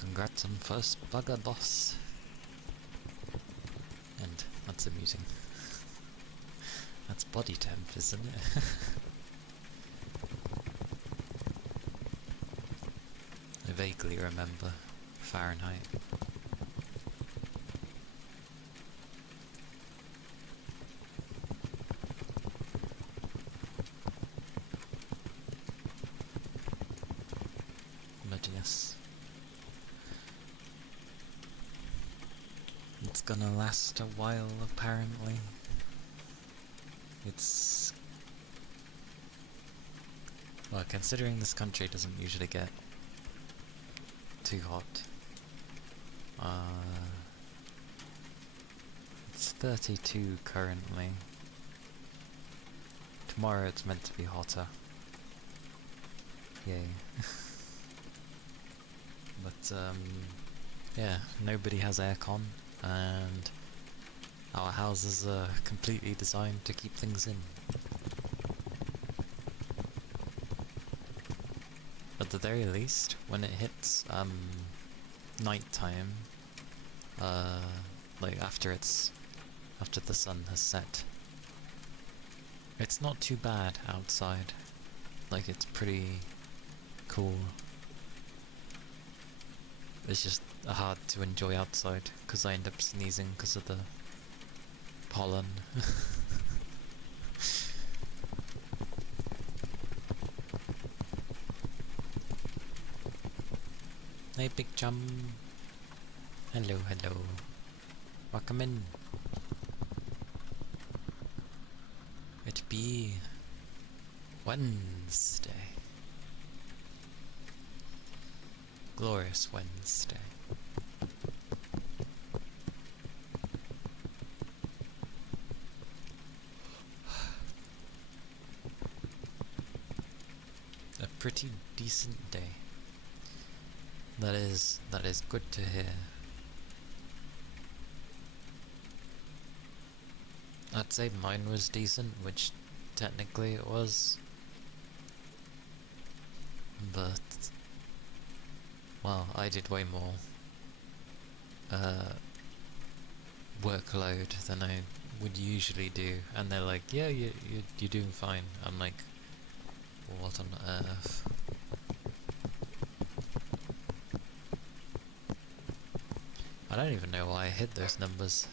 Congrats on first bugger boss. And that's amusing. That's body temp, isn't it? I vaguely remember Fahrenheit. But yes. It's gonna last a while, apparently. It's... well, considering this country doesn't usually get too hot. It's 32 currently. Tomorrow it's meant to be hotter. Yay. But, yeah, nobody has aircon, and our houses are completely designed to keep things in. At the very least, when it hits, night time, like after the sun has set, it's not too bad outside. Like, it's pretty cool. It's just hard to enjoy outside, because I end up sneezing because of the pollen. Hey, big chum. Hello, hello. Welcome in. It be Wednesday. Glorious Wednesday. A pretty decent day. That is good to hear. I'd say mine was decent, which technically it was. But, well, I did way more workload than I would usually do, and they're like, yeah, you're doing fine. I'm like, what on earth? I don't even know why I hit those numbers.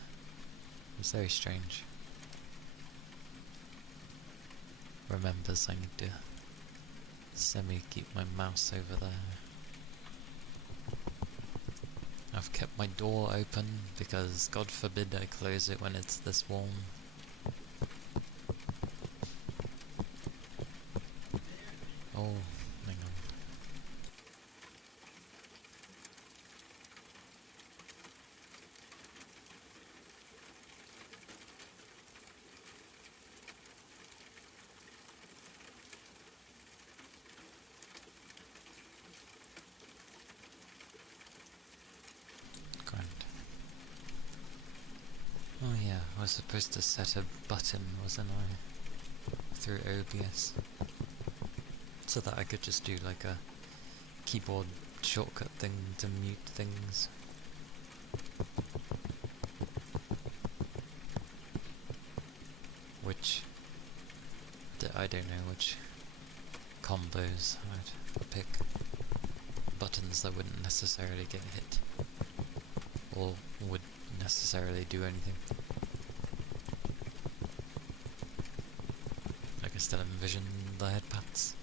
It's very strange. Remembers I need to keep my mouse over there. I've kept my door open because God forbid I close it when it's this warm. Oh, hang on. Oh yeah, I was supposed to set a button, wasn't I? Through OBS. So that I could just do like a keyboard shortcut thing to mute things. Which... I don't know which combos I'd pick. Buttons that wouldn't necessarily get hit. Or would necessarily do anything. I can still envision the headpads.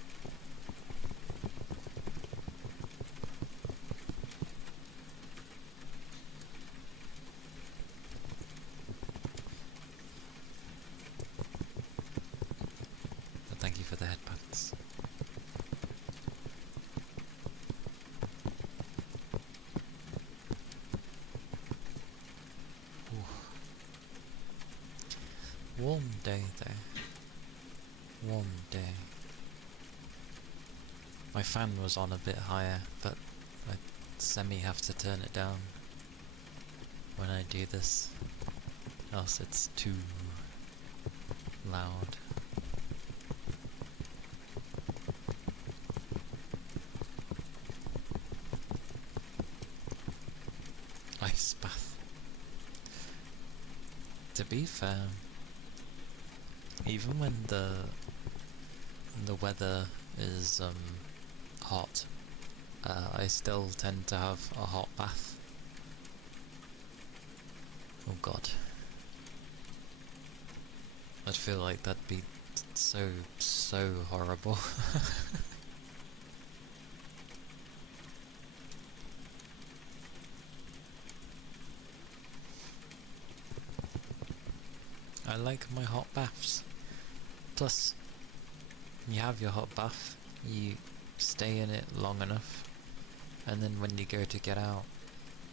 But thank you for the headpads. Warm day though. Warm day. My fan was on a bit higher, but I have to turn it down when I do this, else it's too loud. ice bath. To be fair, even when the weather is hot, I still tend to have a hot bath. Oh god. I'd feel like that'd be so horrible. I like my hot baths. Plus, you have your hot bath, you stay in it long enough, and then when you go to get out,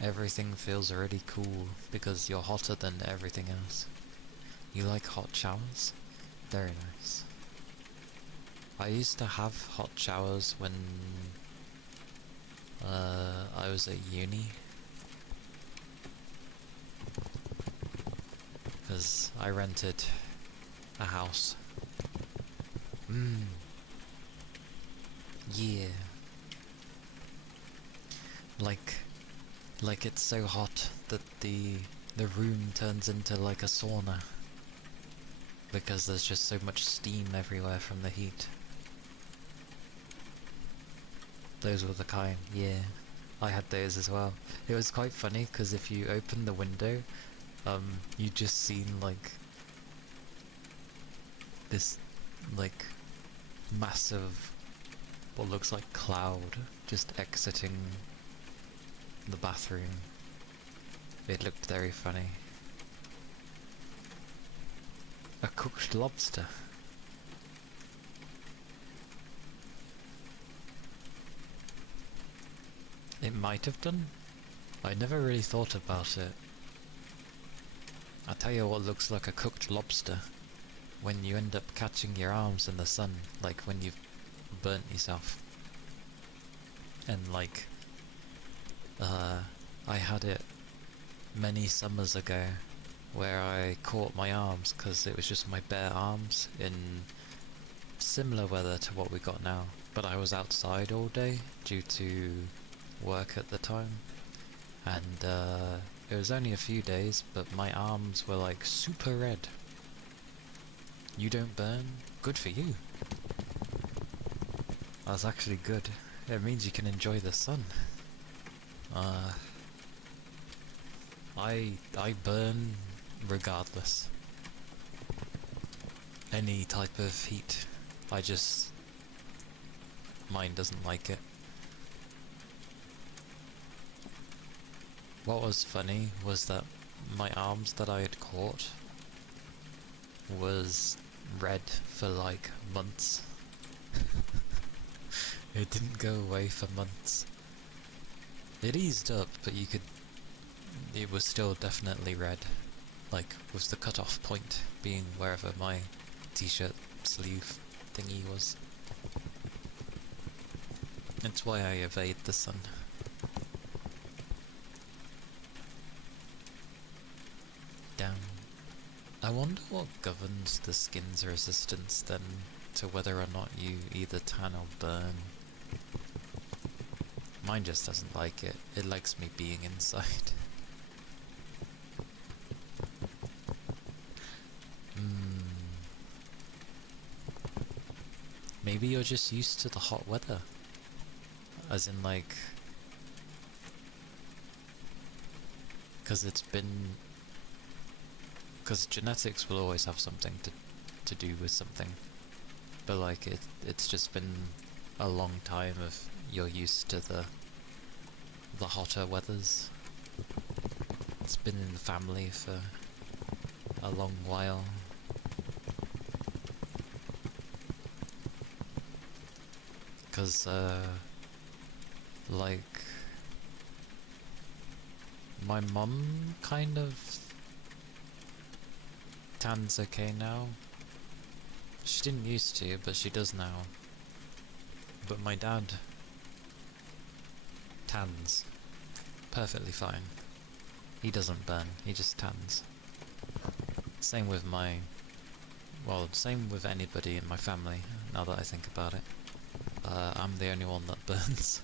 everything feels really cool because you're hotter than everything else. You like hot showers? Very nice. I used to have hot showers when I was at uni, because I rented a house. Yeah. Like it's so hot that the room turns into like a sauna, because there's just so much steam everywhere from the heat. Those were the kind, yeah. I had those as well. It was quite funny, because if you open the window, you just seen like this like massive, what looks like cloud, just exiting the bathroom. It looked very funny. A cooked lobster. It might have done. I never really thought about it. I'll tell you what looks like a cooked lobster. When you end up catching your arms in the sun, like when you've burnt yourself. And like, I had it many summers ago, where I caught my arms, because it was just my bare arms in similar weather to what we got now. But I was outside all day due to work at the time, and it was only a few days, but my arms were like super red. You don't burn? Good for you. That's actually good. It means you can enjoy the sun. I burn regardless. Any type of heat. Mine doesn't like it. What was funny was that my arms that I had caught was red for like months. It didn't go away for months. It eased up, but it was still definitely red, like with the cut-off point being wherever my t-shirt sleeve thingy was. That's why I evade the sun. Damn. I wonder what governs the skin's resistance then to whether or not you either tan or burn. Mine just doesn't like it. It likes me being inside. Maybe you're just used to the hot weather. As in like... Because genetics will always have something to do with something. But like it's just been a long time of you're used to the hotter weathers. It's been in the family for a long while. Because like my mum kind of tans okay now. She didn't used to, but she does now. But my dad tans perfectly fine. He doesn't burn, he just tans. Same with same with anybody in my family, now that I think about it. I'm the only one that burns.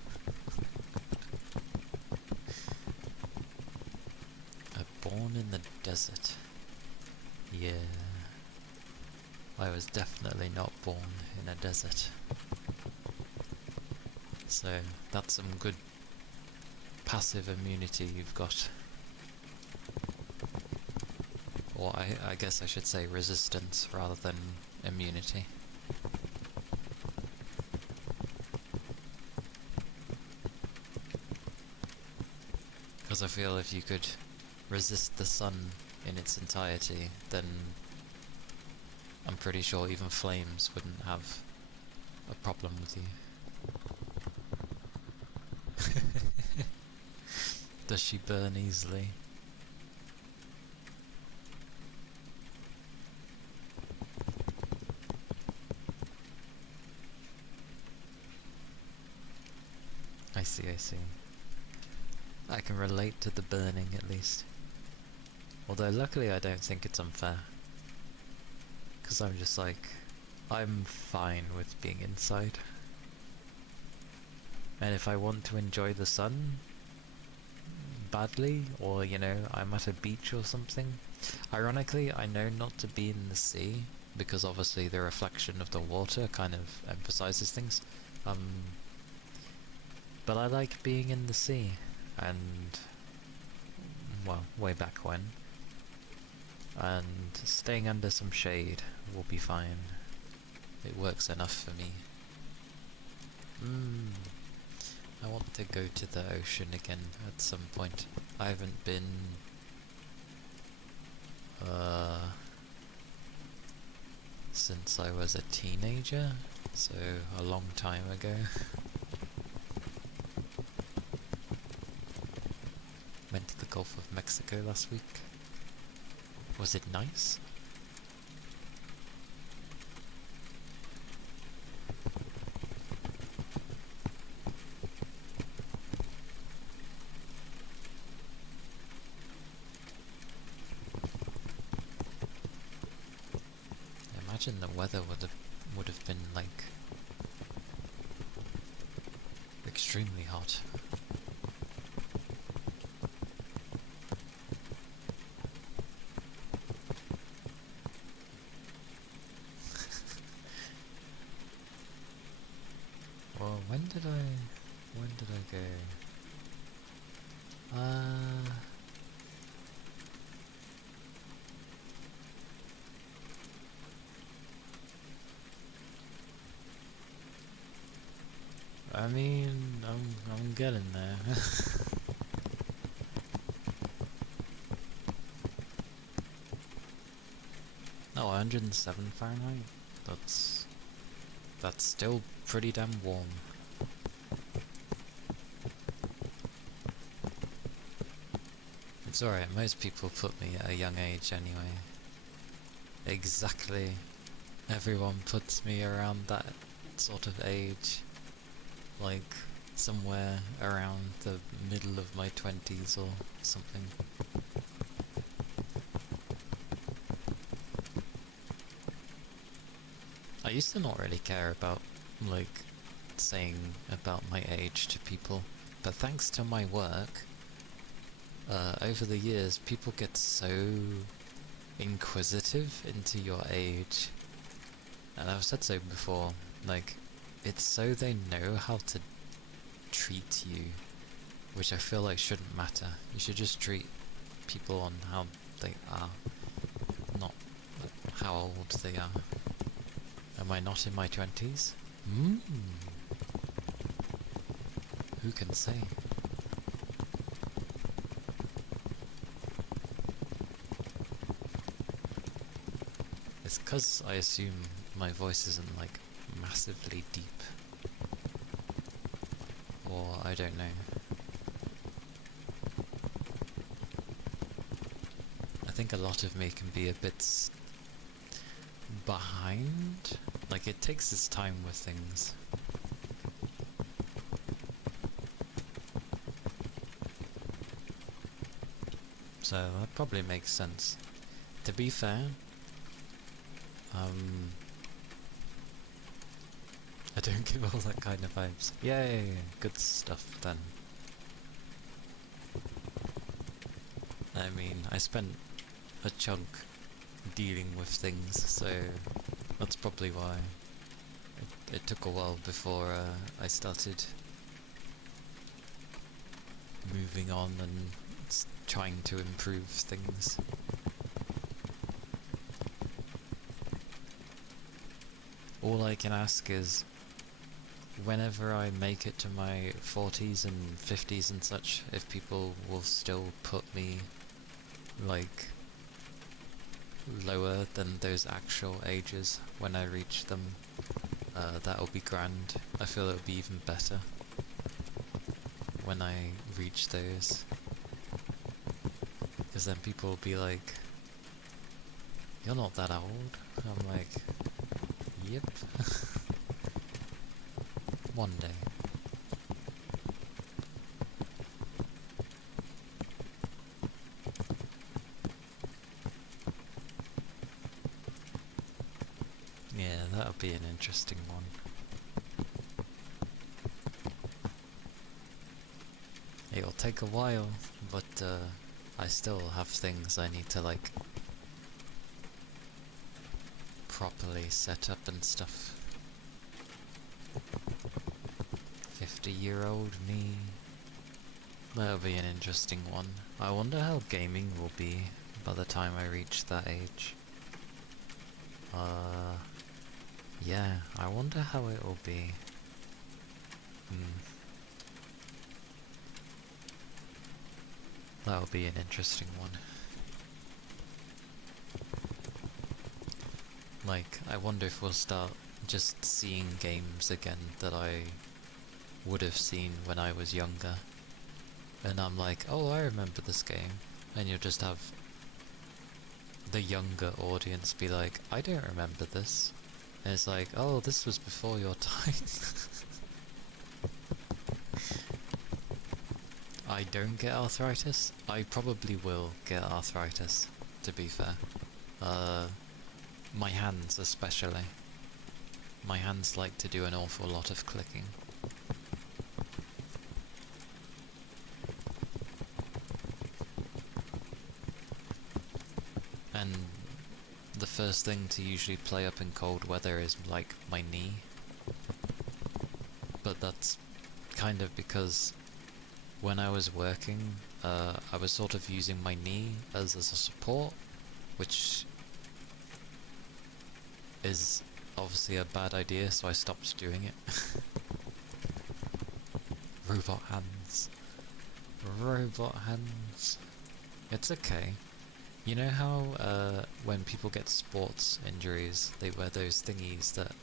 desert. Yeah. I was definitely not born in a desert. So, that's some good passive immunity you've got. Or I guess I should say resistance rather than immunity. Because I feel if you could resist the sun in its entirety, then I'm pretty sure even flames wouldn't have a problem with you. Does she burn easily? I see, I see. I can relate to the burning at least. Although luckily I don't think it's unfair. Because I'm just like, I'm fine with being inside. And if I want to enjoy the sun badly, or you know, I'm at a beach or something. Ironically, I know not to be in the sea, because obviously the reflection of the water kind of emphasizes things. But I like being in the sea, and, well, way back when. And staying under some shade will be fine. It works enough for me. I want to go to the ocean again at some point. I haven't been since I was a teenager, so a long time ago. Went to the Gulf of Mexico last week. Was it nice? Imagine the weather would have been like extremely hot. Well, when did I go? I mean, I'm getting there. Oh, 107 Fahrenheit? That's still pretty damn warm. It's alright, most people put me at a young age anyway. Exactly. Everyone puts me around that sort of age. Like, somewhere around the middle of my 20s or something. I used to not really care about, like, saying about my age to people, but thanks to my work, over the years, people get so inquisitive into your age. And I've said so before, like, it's so they know how to treat you, which I feel like shouldn't matter. You should just treat people on how they are, not how old they are. Am I not in my 20s? Who can say? It's 'cause I assume my voice isn't like massively deep. Or I don't know. I think a lot of me can be a bit behind. Like, it takes its time with things. So that probably makes sense. To be fair, I don't give all that kind of vibes. Yay, good stuff then. I mean, I spent a chunk dealing with things, so that's probably why it took a while before I started moving on and trying to improve things. All I can ask is, whenever I make it to my 40s and 50s and such, if people will still put me, like, lower than those actual ages when I reach them, that'll be grand. I feel it'll be even better when I reach those. Because then people will be like, "You're not that old." I'm like, "Yep." One day. Yeah, that'll be an interesting one. It'll take a while, but I still have things I need to, like, properly set up and stuff. 50-year-old me. That'll be an interesting one. I wonder how gaming will be by the time I reach that age. Yeah, I wonder how it will be. That'll be an interesting one. Like, I wonder if we'll start just seeing games again that I would have seen when I was younger. And I'm like, oh, I remember this game. And you'll just have the younger audience be like, I don't remember this. And it's like, oh, this was before your time. I don't get arthritis. I probably will get arthritis, to be fair. My hands especially. My hands like to do an awful lot of clicking. And the first thing to usually play up in cold weather is, like, my knee. But that's kind of because when I was working, I was sort of using my knee as a support, which is obviously a bad idea, so I stopped doing it. Robot hands. Robot hands. It's okay. You know how when people get sports injuries, they wear those thingies that,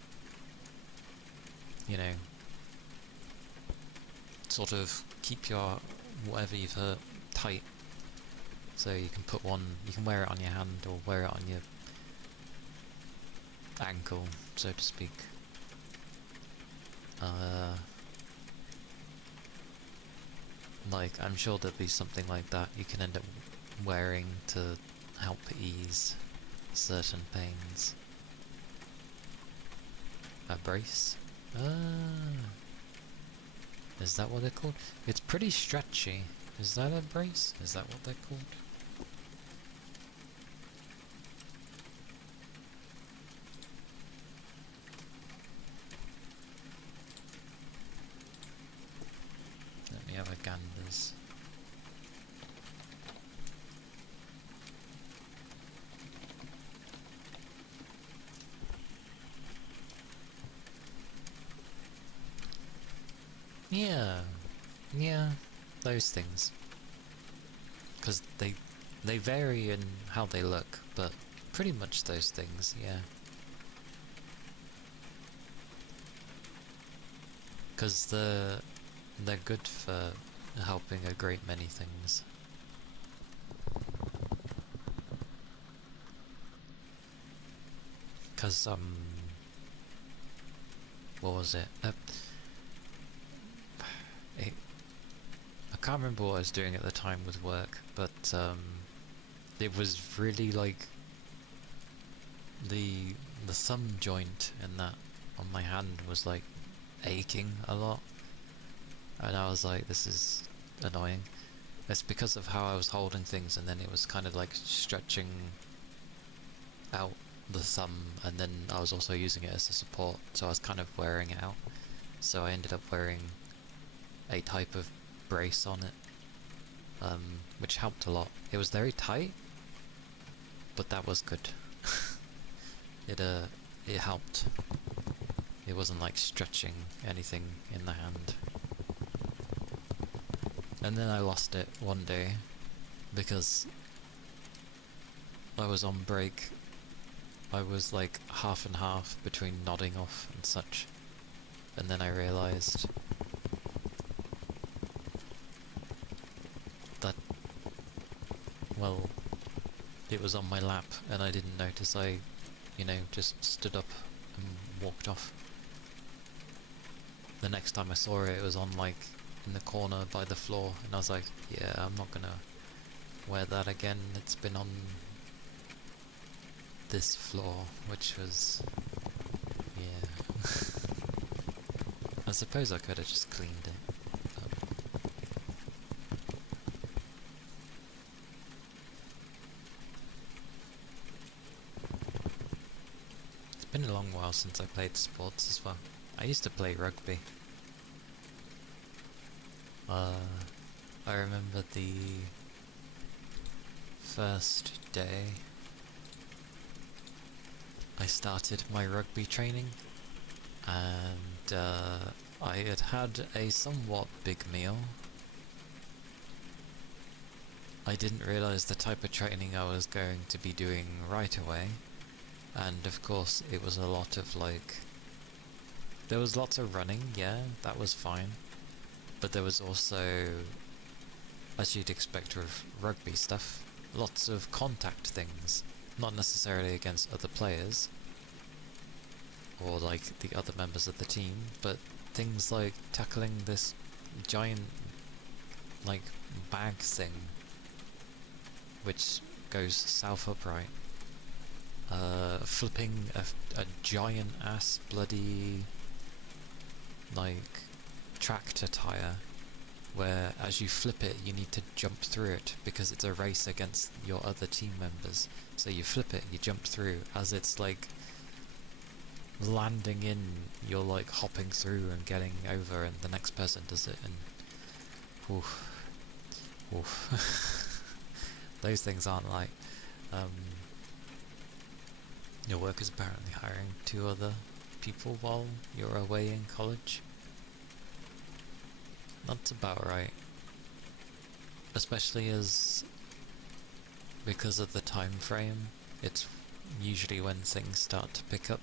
you know, sort of keep your whatever you've hurt tight, so you can put one, you can wear it on your hand or wear it on your ankle, so to speak. Like, I'm sure there'll be something like that you can end up wearing to help ease certain pains. A brace? Is that what they're called? It's pretty stretchy. Is that a brace? Is that what they're called? Let me have a ganders. Yeah, those things. Because they vary in how they look, but pretty much those things, yeah. Because they're good for helping a great many things. Because, what was it? I can't remember what I was doing at the time with work, but it was really like the thumb joint in that on my hand was like aching a lot, and I was like, this is annoying. It's because of how I was holding things, and then it was kind of like stretching out the thumb, and then I was also using it as a support, so I was kind of wearing it out. So I ended up wearing a type of brace on it, which helped a lot. It was very tight, but that was good. It helped. It wasn't like stretching anything in the hand. And then I lost it one day because I was on break. I was like half and half between nodding off and such, and then I realised that, well, it was on my lap and I didn't notice. I, just stood up and walked off. The next time I saw it, it was on like in the corner by the floor, and I was like, yeah, I'm not gonna wear that again. It's been on this floor, which was, yeah. I suppose I could have just cleaned it. It's been a long while since I played sports as well. I used to play rugby. I remember the first day I started my rugby training, and I had had a somewhat big meal. I didn't realise the type of training I was going to be doing right away, and of course it was a lot of there was lots of running, yeah, that was fine, but there was also, as you'd expect with rugby stuff, lots of contact things. Not necessarily against other players, or like the other members of the team, but things like tackling this giant like bag thing which goes south upright, flipping a giant ass bloody like tractor tire, where as you flip it you need to jump through it because it's a race against your other team members. So you flip it, you jump through, as it's like landing in, you're like hopping through and getting over, and the next person does it, and oof, oof. Those things aren't light. Your work is apparently hiring 2 other people while you're away in college. That's about right. Especially because of the time frame, it's usually when things start to pick up.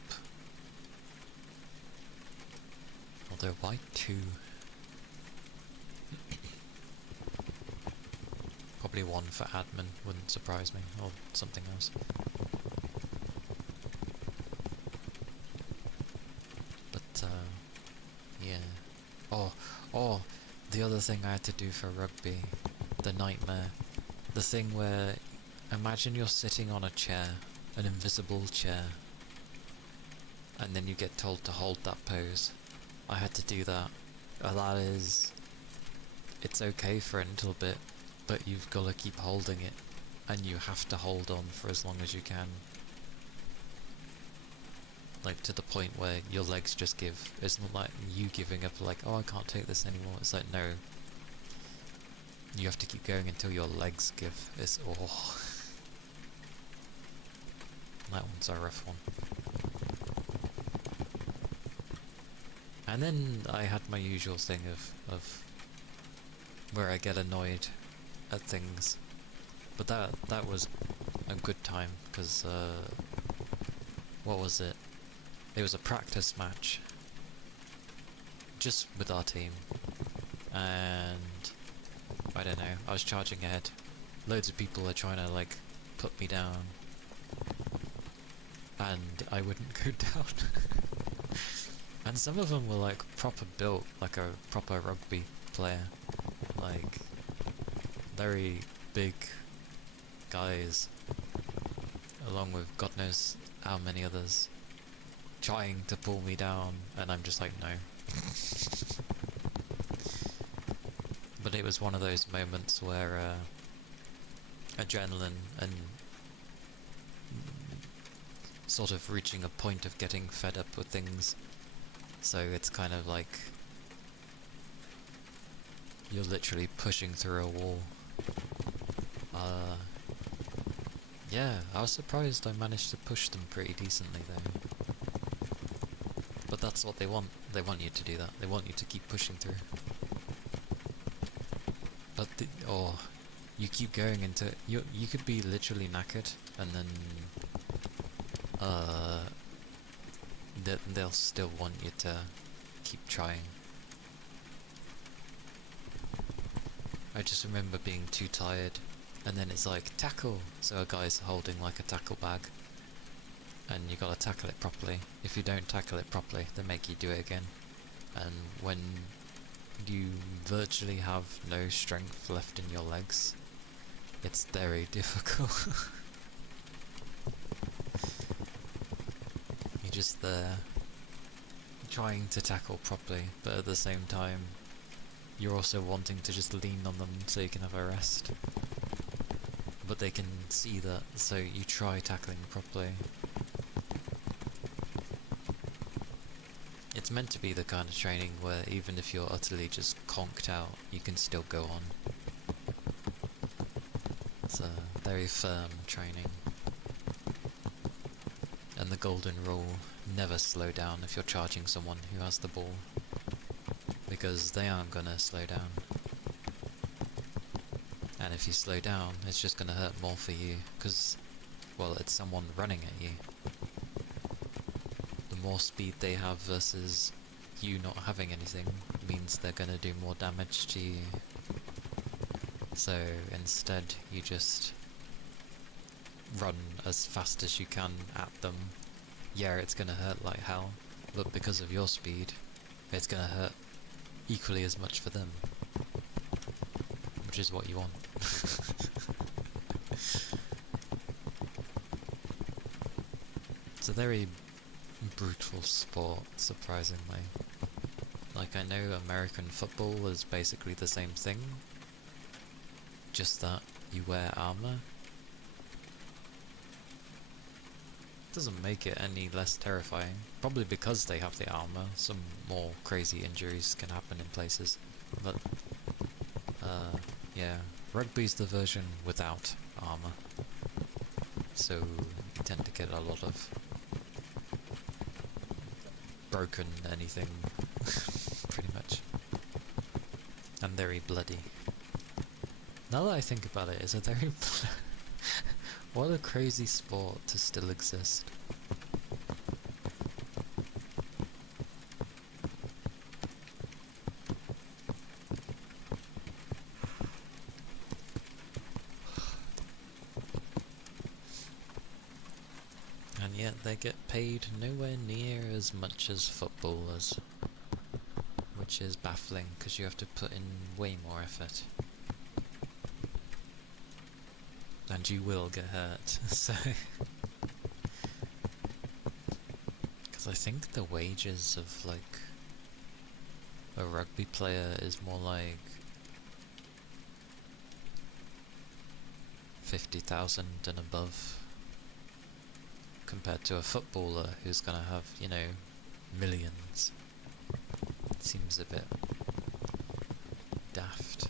Although, why 2? Probably 1 for admin, wouldn't surprise me, or something else. But, yeah. Oh, the other thing I had to do for rugby, the nightmare. The thing where, imagine you're sitting on a chair, an invisible chair, and then you get told to hold that pose. I had to do that. It's okay for a little bit, but you've got to keep holding it, and you have to hold on for as long as you can. Like, to the point where your legs just give. It's not like you giving up, like, oh, I can't take this anymore. It's like, no. You have to keep going until your legs give. It's, oh. That one's a rough one. And then I had my usual thing of where I get annoyed at things. But that was a good time, because, what was it? It was a practice match, just with our team, and I don't know, I was charging ahead. Loads of people are trying to like put me down, and I wouldn't go down. And some of them were like proper built, like a proper rugby player, like very big guys, along with God knows how many others, trying to pull me down, and I'm just like, no. But But it was one of those moments where adrenaline and sort of reaching a point of getting fed up with things. So it's kind of like you're literally pushing through a wall. Yeah, I was surprised I managed to push them pretty decently though. But that's what they want. They want you to do that. They want you to keep pushing through. But you keep going into it. You could be literally knackered, and then they'll still want you to keep trying. I just remember being too tired, and then it's like, tackle! So a guy's holding like a tackle bag, and you gotta tackle it properly. If you don't tackle it properly, they make you do it again. And when you virtually have no strength left in your legs, it's very difficult. You're just there, trying to tackle properly, but at the same time, you're also wanting to just lean on them so you can have a rest. But they can see that, so you try tackling properly. It's meant to be the kind of training where even if you're utterly just conked out, you can still go on. It's a very firm training. And the golden rule, never slow down if you're charging someone who has the ball. Because they aren't gonna slow down. And if you slow down, it's just gonna hurt more for you, because, well, it's someone running at you. The more speed they have versus you not having anything means they're gonna do more damage to you. So instead, you just run as fast as you can at them. Yeah, it's gonna hurt like hell, but because of your speed, it's gonna hurt equally as much for them. Which is what you want. It's a very brutal sport, surprisingly. Like, I know American football is basically the same thing, just that you wear armor. Doesn't make it any less terrifying. Probably because they have the armor, some more crazy injuries can happen in places. But, yeah, rugby's the version without armor. So, you tend to get a lot of broken anything, pretty much. And very bloody. Now that I think about it, it's a very what a crazy sport to still exist. And yet they get paid nowhere near as much as footballers. Which is baffling, because you have to put in way more effort. And you will get hurt, so... Because I think the wages of, like, a rugby player is more like 50,000 and above, compared to a footballer who's gonna have, you know, millions. It seems a bit daft.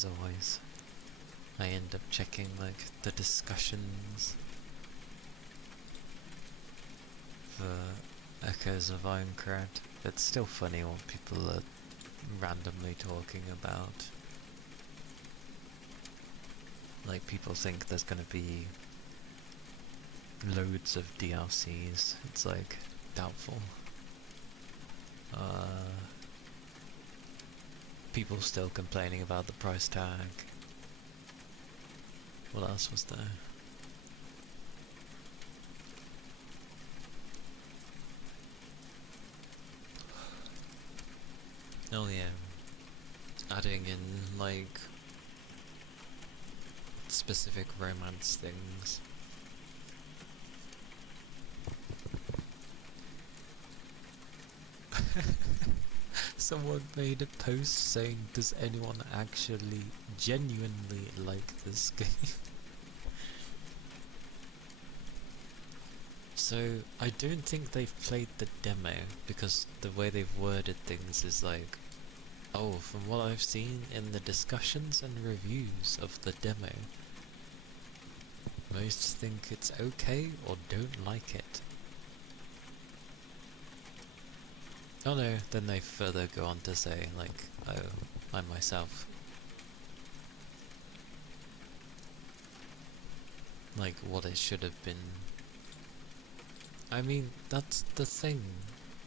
as always, I end up checking like the discussions for Echoes of Ironcrad. It's still funny what people are randomly talking about. Like, people think there's gonna be loads of DLCs. It's like, doubtful. People still complaining about the price tag. What else was there? Oh yeah, adding in like specific romance things. Someone made a post saying, does anyone actually genuinely like this game? So, I don't think they've played the demo, because the way they've worded things is like, oh, from what I've seen in the discussions and reviews of the demo, most think it's okay or don't like it. Oh no, then they further go on to say, like, oh, I myself, like, what it should have been. I mean, that's the thing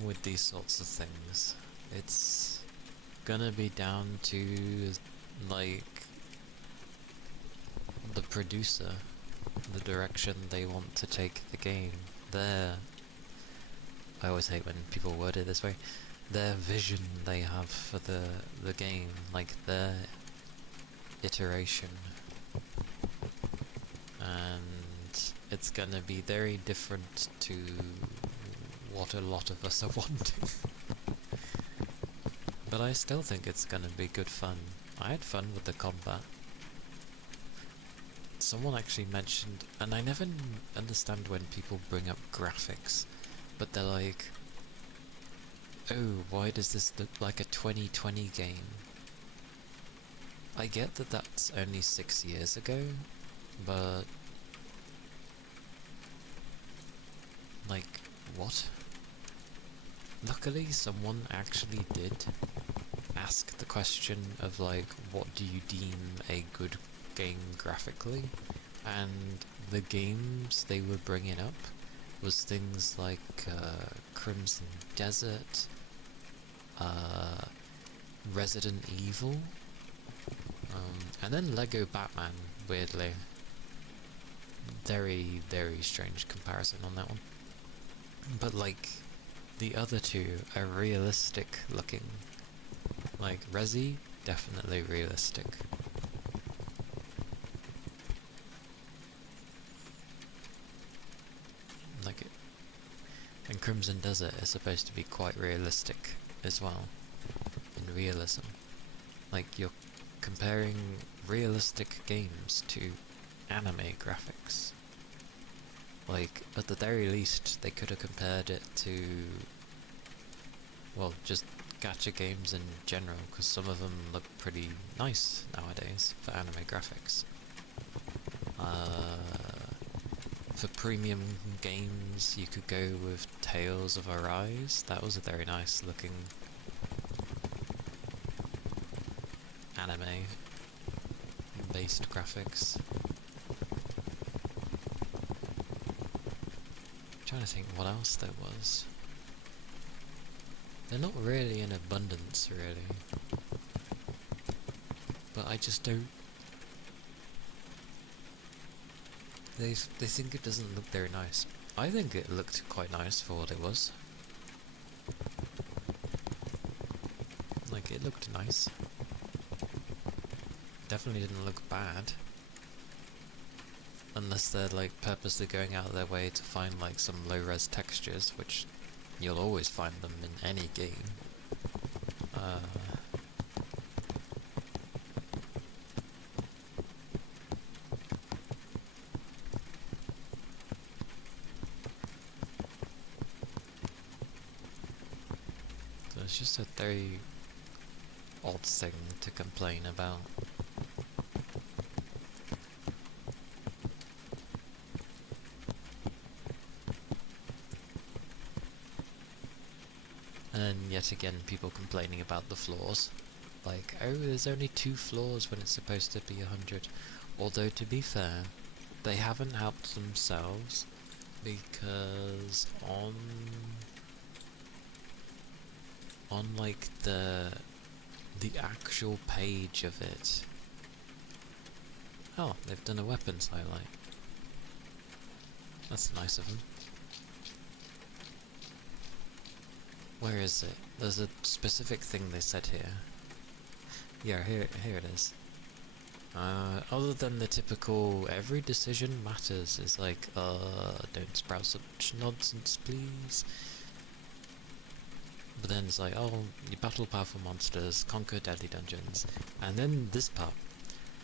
with these sorts of things. It's gonna be down to, like, the producer, the direction they want to take the game. I always hate when people word it this way, their vision they have for the game, like their iteration. And it's gonna be very different to what a lot of us are wanting. But I still think it's gonna be good fun. I had fun with the combat. Someone actually mentioned, and I never understand when people bring up graphics, but they're like, oh, why does this look like a 2020 game? I get that that's only 6 years ago, but like, what? Luckily someone actually did ask the question of like, what do you deem a good game graphically? And the games they were bringing up was things like Crimson Desert, Resident Evil, and then Lego Batman, weirdly. Very, very strange comparison on that one. But like, the other two are realistic looking. Like, Resi, definitely realistic. Like it. And Crimson Desert is supposed to be quite realistic as well, in realism. Like, you're comparing realistic games to anime graphics. Like, at the very least, they could have compared it to, well, just gacha games in general, because some of them look pretty nice nowadays for anime graphics. For premium games, you could go with Tales of Arise. That was a very nice looking anime based graphics. I'm trying to think what else there was. They're not really in abundance, really. But I just don't... They think it doesn't look very nice. I think it looked quite nice for what it was. Like, it looked nice. Definitely didn't look bad. Unless they're like purposely going out of their way to find like some low-res textures, which you'll always find them in any game. So it's just a very odd thing to complain about. then yet again people complaining about the floors. Like, oh, there's only 2 floors when it's supposed to be 100. Although, to be fair, they haven't helped themselves, because on like the actual page of it. Oh, they've done a weapons highlight. That's nice of them. Where is it? There's a specific thing they said here. Yeah, here it is. Other than the typical every decision matters, it's like, don't sprout such nonsense, please. But then it's like, oh, you battle powerful monsters, conquer deadly dungeons, and then this part,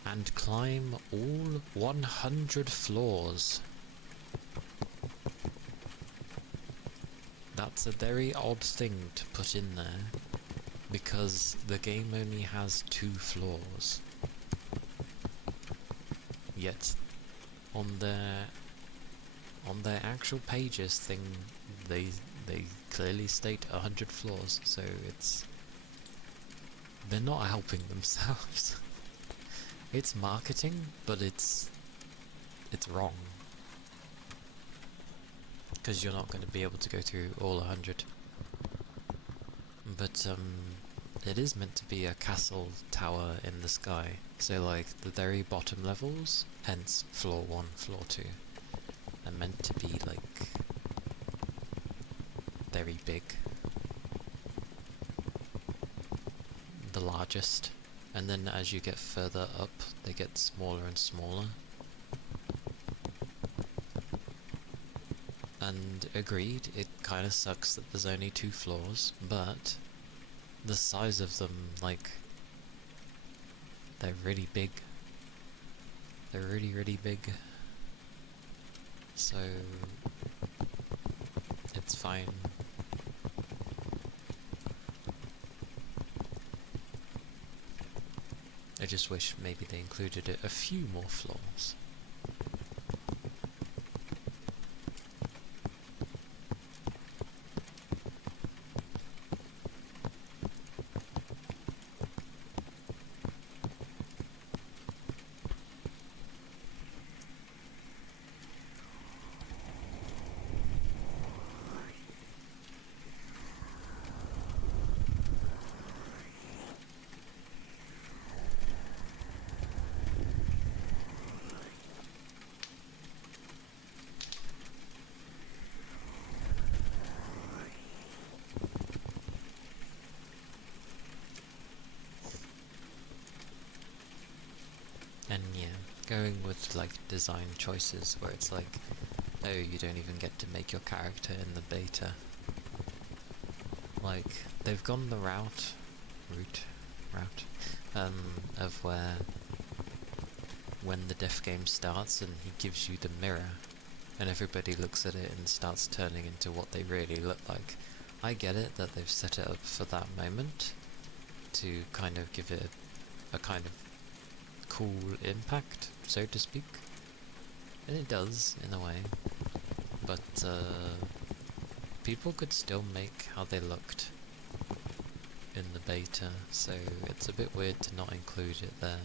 and climb all 100 floors. That's a very odd thing to put in there, because the game only has 2 floors. Yet, on their actual pages thing, they clearly state 100 floors, so they're not helping themselves. It's marketing, but it's wrong. Because you're not going to be able to go through all 100. But it is meant to be a castle tower in the sky. So like the very bottom levels, hence floor 1, floor 2, are meant to be like very big. The largest. And then as you get further up, they get smaller and smaller. And agreed, it kind of sucks that there's only 2 floors, but the size of them, like, they're really big. They're really, really big. So, it's fine. I just wish maybe they included a few more floors. And yeah, going with like design choices where it's like, oh, you don't even get to make your character in the beta. Like, they've gone the route of where when the dev game starts and he gives you the mirror and everybody looks at it and starts turning into what they really look like. I get it that they've set it up for that moment to kind of give it a kind of cool impact, so to speak. And it does, in a way. But people could still make how they looked in the beta, so it's a bit weird to not include it there.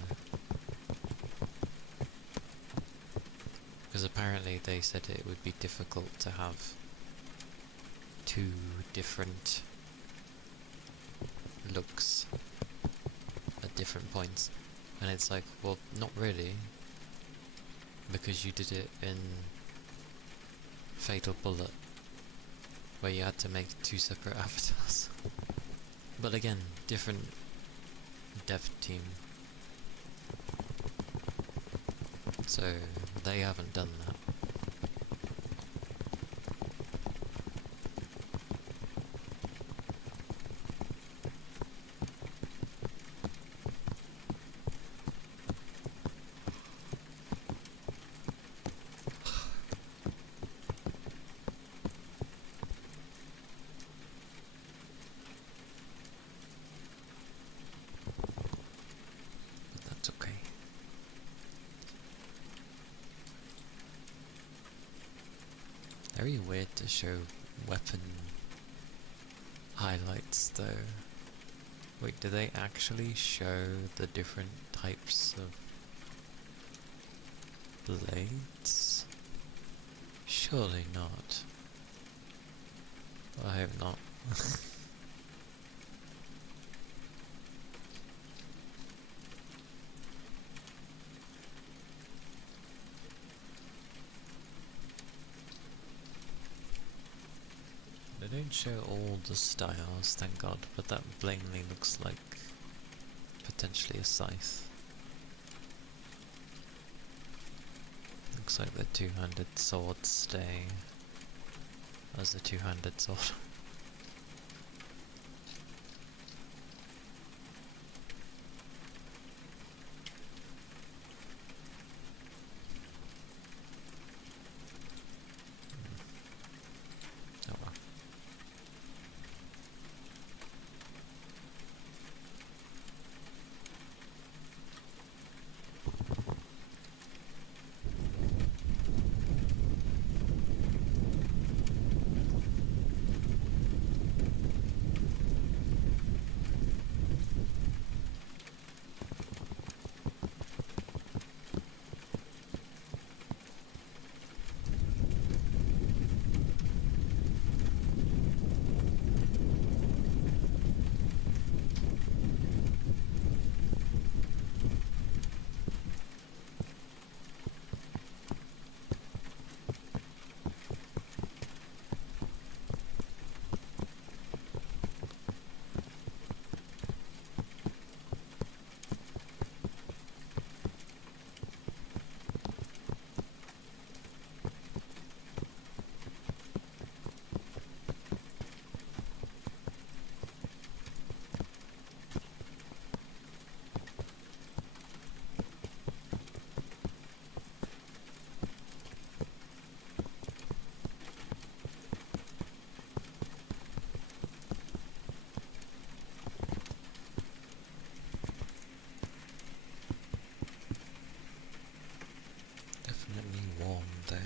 Because apparently they said it would be difficult to have 2 different looks at different points. And it's like, well, not really, because you did it in Fatal Bullet, where you had to make 2 separate avatars. But again, different dev team, so they haven't done that. Very weird to show weapon highlights though. Wait, do they actually show the different types of blades? Surely not. I hope not. They don't show all the styles, thank God, but that plainly looks like potentially a scythe. Looks like the two-handed sword stay as a two-handed sword. Oh well. Definitely warm there.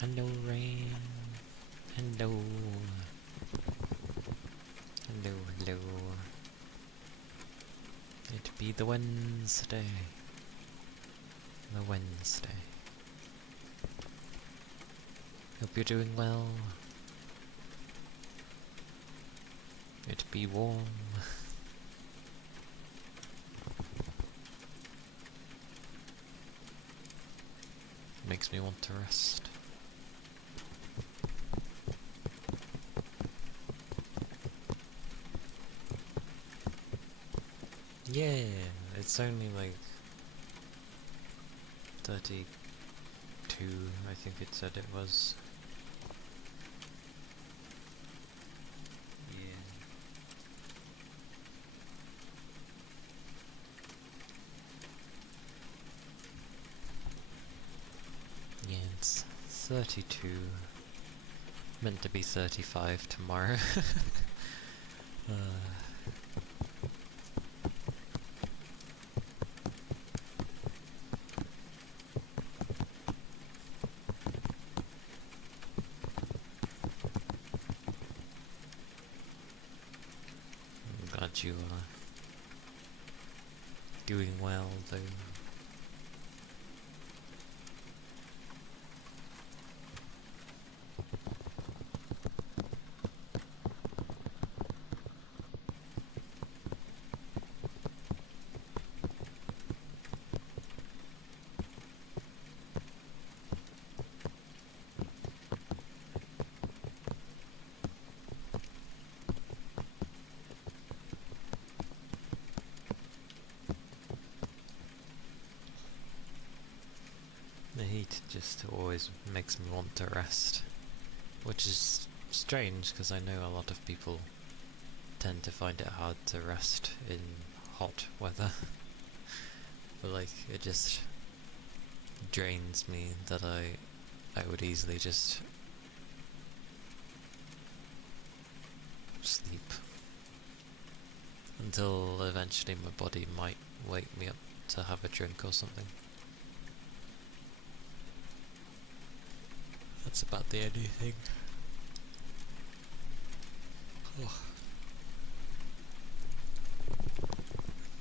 Hello, rain. Hello. Hello, hello. It be the Wednesday. The Wednesday. Hope you're doing well. It be warm. Makes me want to rest. Yeah, it's only like 32, I think it said it was. Yeah. Yeah, it's 32. Meant to be 35 tomorrow. glad you are doing well, though. The heat just always makes me want to rest, which is strange because I know a lot of people tend to find it hard to rest in hot weather. But like, it just drains me that I would easily just sleep until eventually my body might wake me up to have a drink or something. That's about the only thing. Oh.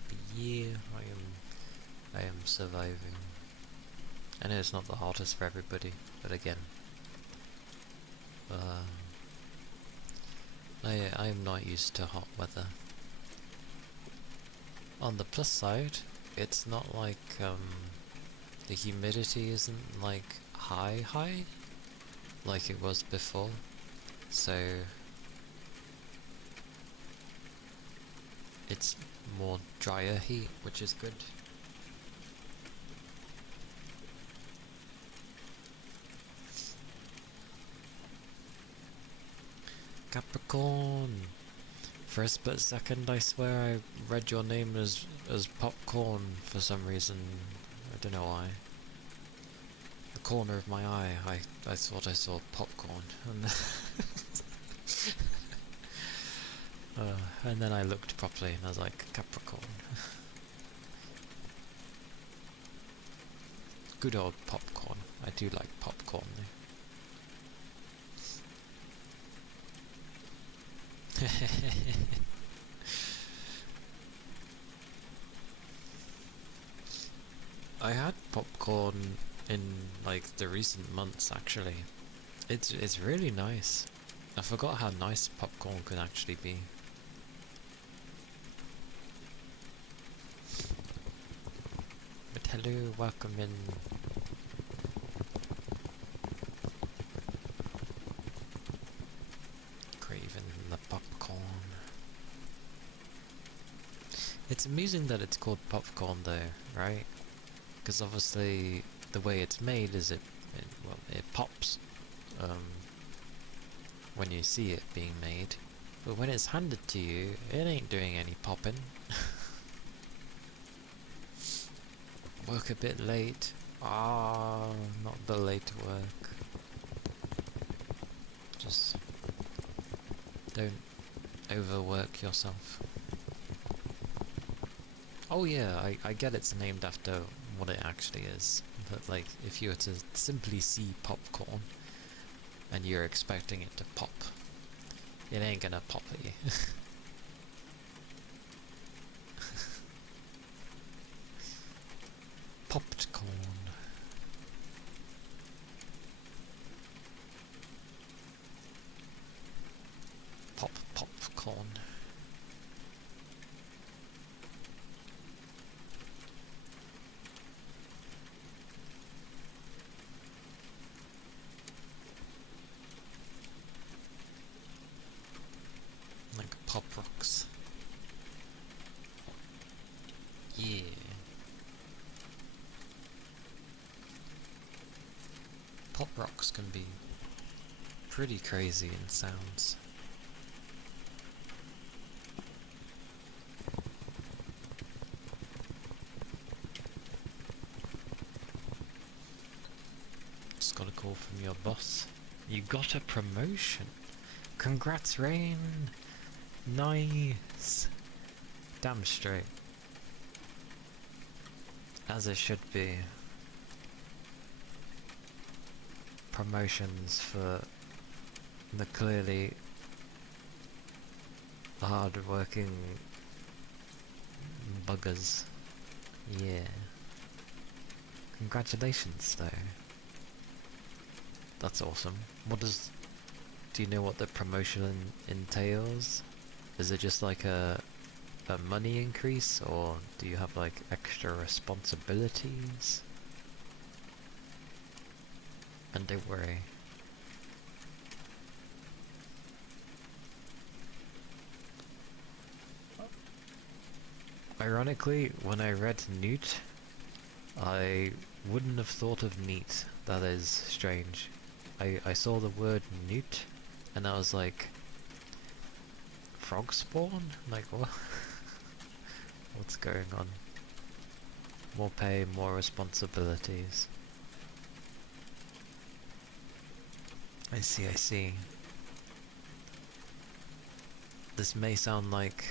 But yeah, I am surviving. I know it's not the hardest for everybody, but again, I am not used to hot weather. On the plus side, it's not like the humidity isn't like high like it was before, so it's more drier heat, which is good. Capricorn! For a split second I swear I read your name as popcorn for some reason. I don't know why. The corner of my eye, I thought I saw popcorn. And then I looked properly and I was like, Capricorn. Good old popcorn. I do like popcorn though. I had popcorn in like the recent months actually. It's really nice. I forgot how nice popcorn can actually be. But hello, welcome in. Craving the popcorn. It's amusing that it's called popcorn though, right? Because obviously the way it's made is it pops when you see it being made, but when it's handed to you, it ain't doing any popping. Work a bit late. Ah, not the late work. Just don't overwork yourself. Oh yeah, I get it's named after what it actually is, but like, if you were to simply see popcorn and you're expecting it to pop, it ain't gonna pop at you. Popped corn. Popcorn. Like pop rocks. Yeah. Pop rocks can be pretty crazy in sounds. Just got a call from your boss. You got a promotion. Congrats, Rain. Nice. Damn straight. As it should be. Promotions for the clearly hard-working buggers. Yeah. Congratulations, though. That's awesome. Do you know what the promotion entails? Is it just like a money increase, or do you have like extra responsibilities? And don't worry. Ironically, when I read Newt, I wouldn't have thought of neat. That is strange. I saw the word newt, and I was like, frog spawn? Like, what? What's going on? More pay, more responsibilities. I see, I see. This may sound like...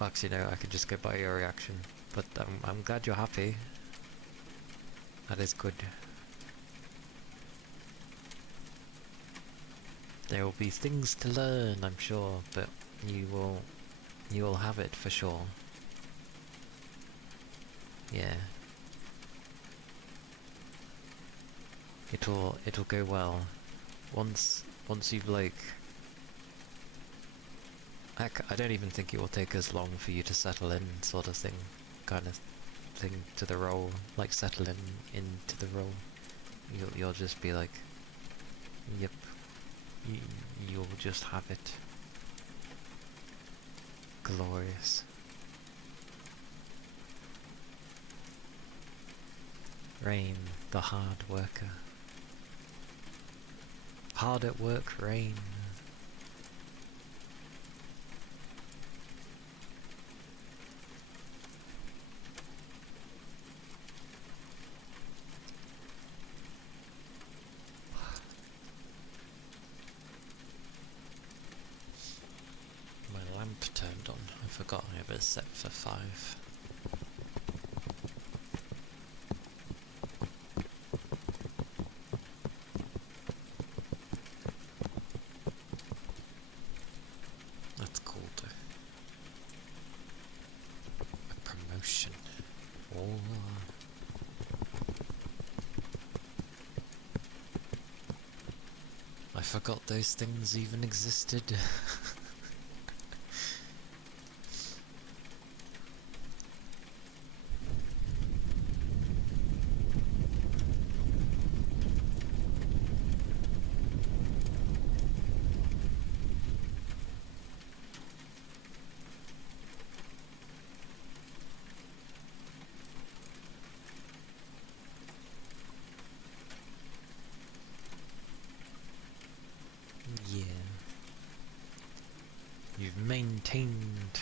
Actually, no, I could just go by your reaction. But I'm glad you're happy. That is good. There will be things to learn, I'm sure, but you will have it for sure. Yeah. It'll go well. Once you've like... Heck, I don't even think it will take as long for you to settle in, sort of thing. Kind of thing to the role. Like settling into the role. You'll just be like... Yep. You'll just have it. Glorious. Rain, the hard worker. Hard at work, Rain. My lamp turned on. I forgot it was set for 5. That's cool though. A promotion. Oh. I forgot those things even existed. Yeah. You've maintained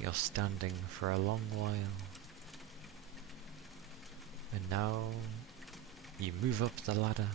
your standing for a long while. And now you move up the ladder.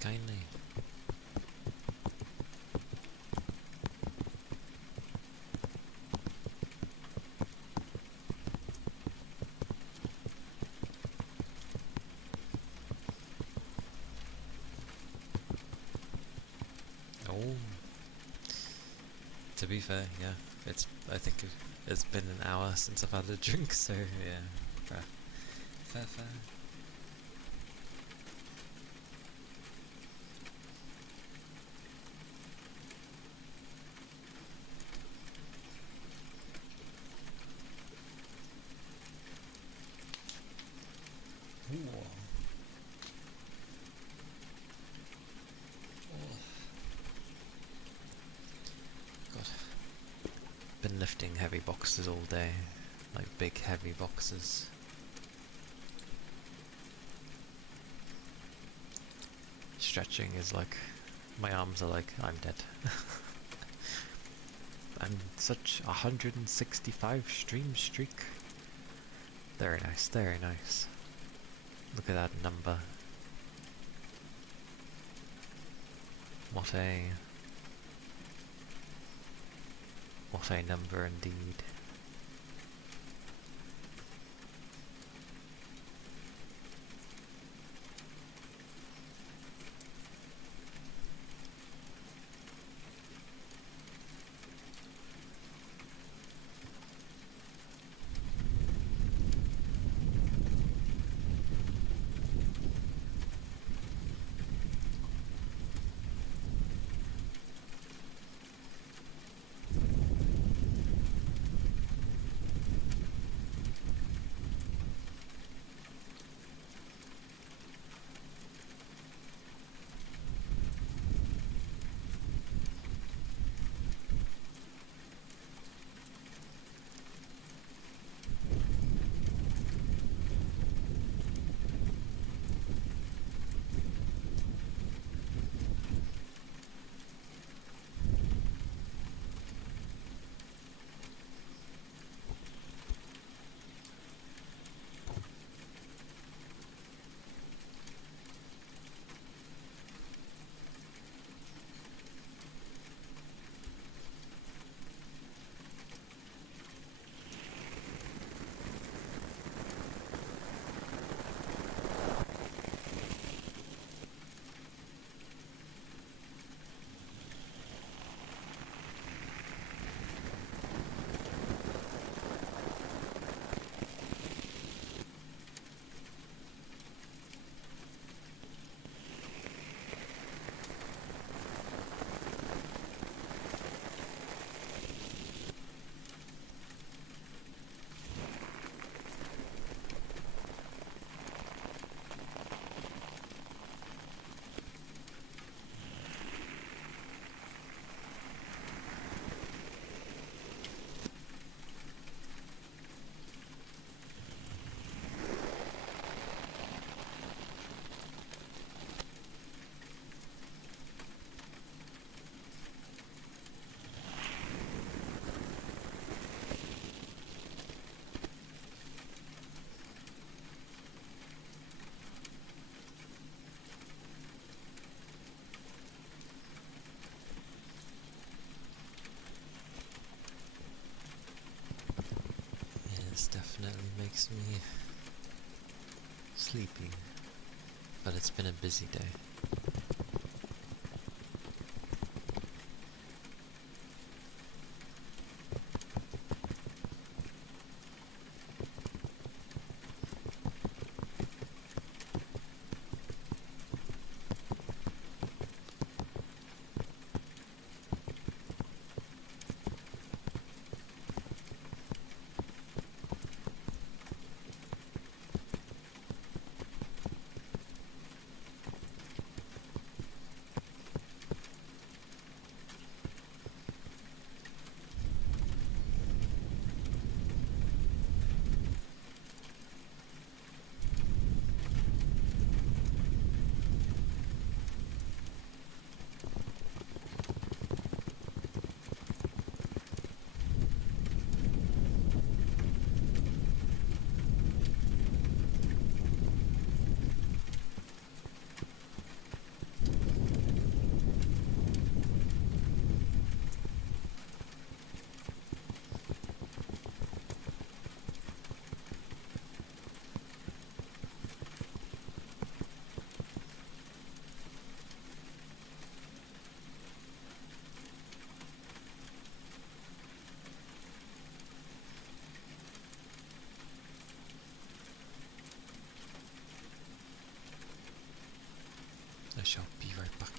kindly. Oh, to be fair, yeah, I think it's been an hour since I've had a drink, so yeah, fair. Ooh. God, been lifting heavy boxes all day, like big heavy boxes. Stretching is like, my arms are like, I'm dead. I'm such 165 stream streak. Very nice, very nice. Look at that number. What a number indeed. This definitely makes me sleepy, but it's been a busy day. shall be right back.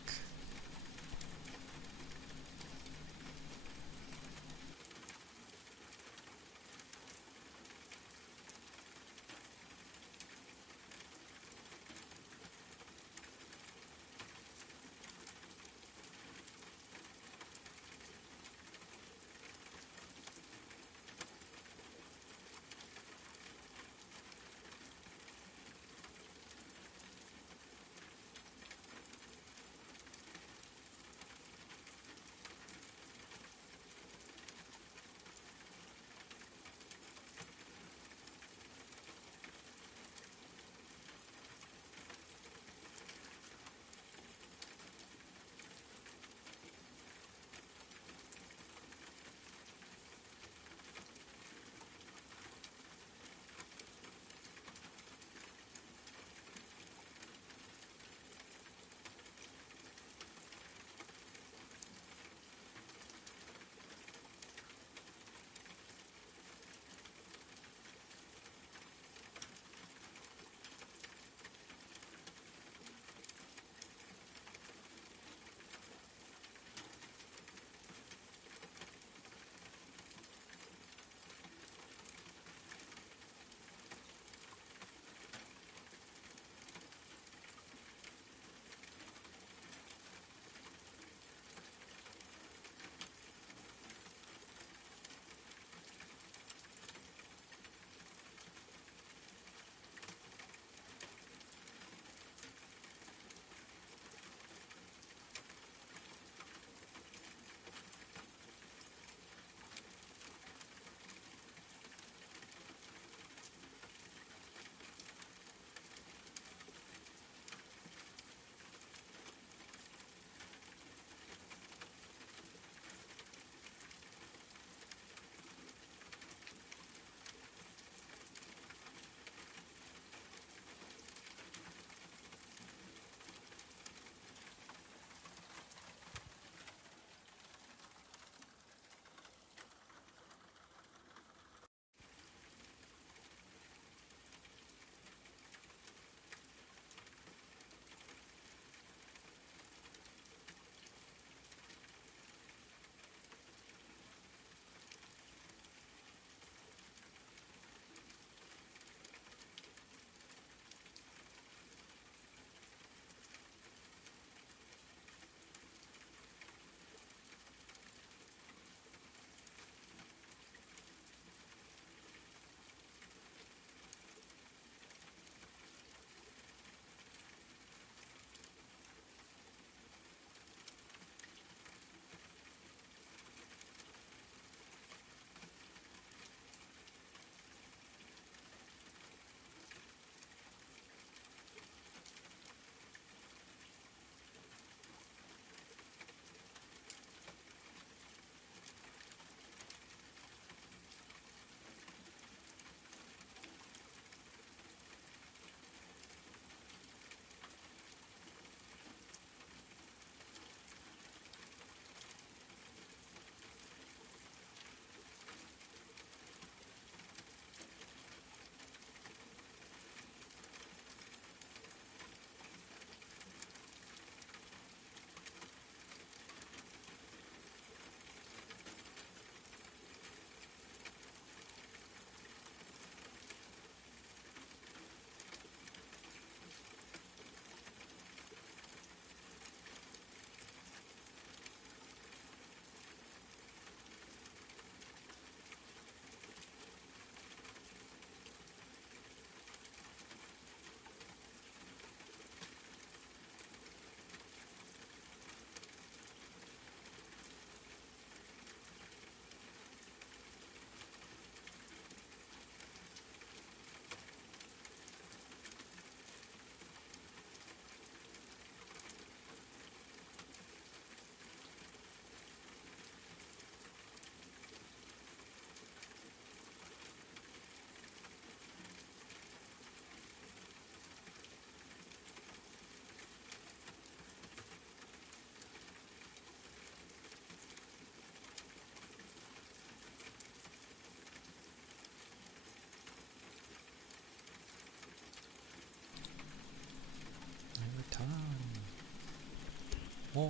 Oh.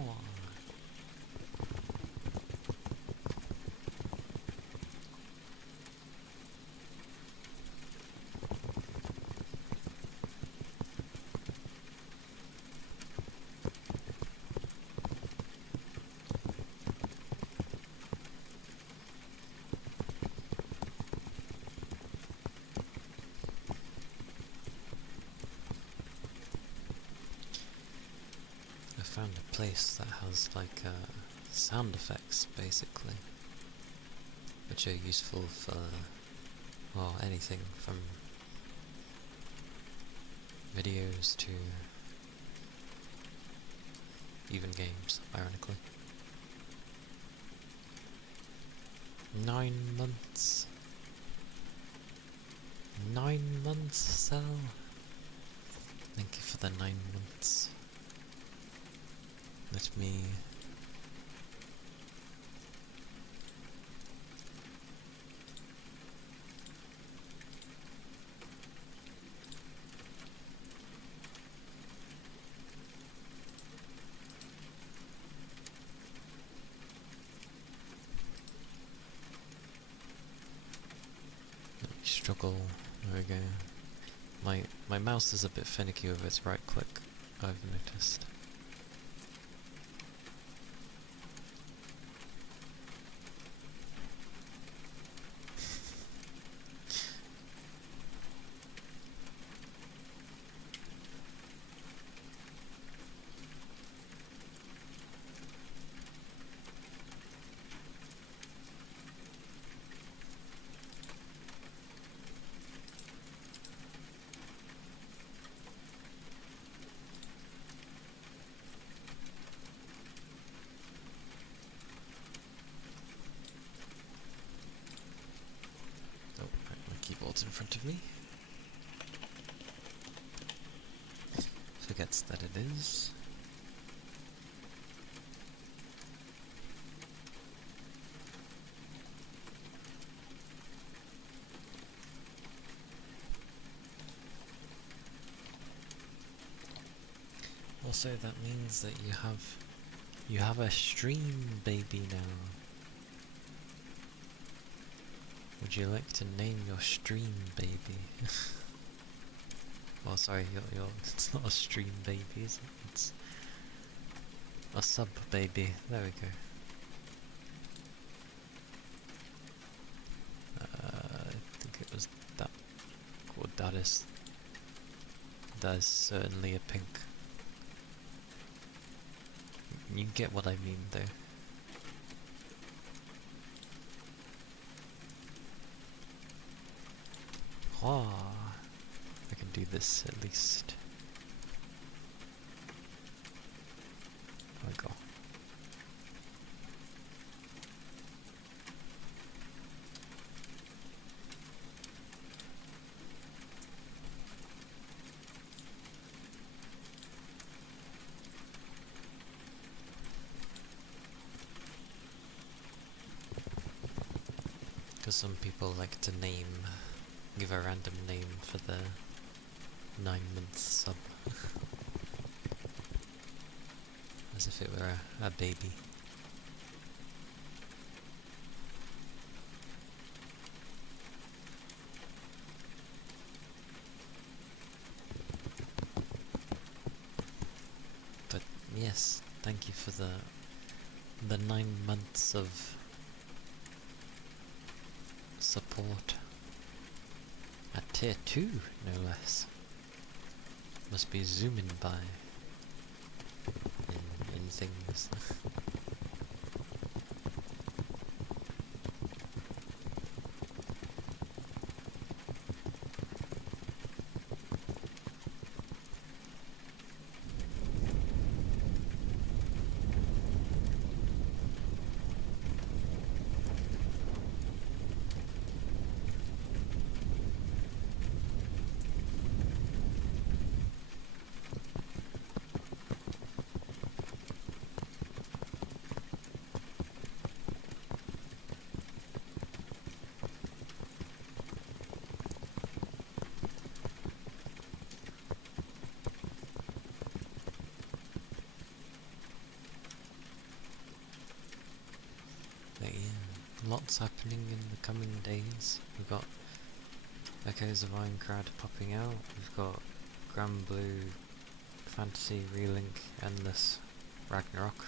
I found a place that has like sound effects basically, which are useful for anything from videos to even games, ironically. 9 months. 9 months, Sal. Thank you for the 9 months. Let me... struggle. There we go. My mouse is a bit finicky with its right click, I've noticed. Keyboard's in front of me. Forgets that it is. Also, that means that you have a stream baby now. Would you like to name your stream baby? Oh, sorry, it's not a stream baby, is it? It's a sub baby. There we go. I think it was that. Well, that is certainly a pink. You get what I mean, though. Ah, I can do this at least. There we go. Because some people like to give a random name for the 9-month sub. As if it were a baby. But yes, thank you for the 9 months of support. At tier 2, no less. Must be zooming by in things. But yeah, lots happening in the coming days. We've got Echoes of Ironcrad popping out, we've got Grand Blue Fantasy Relink Endless Ragnarok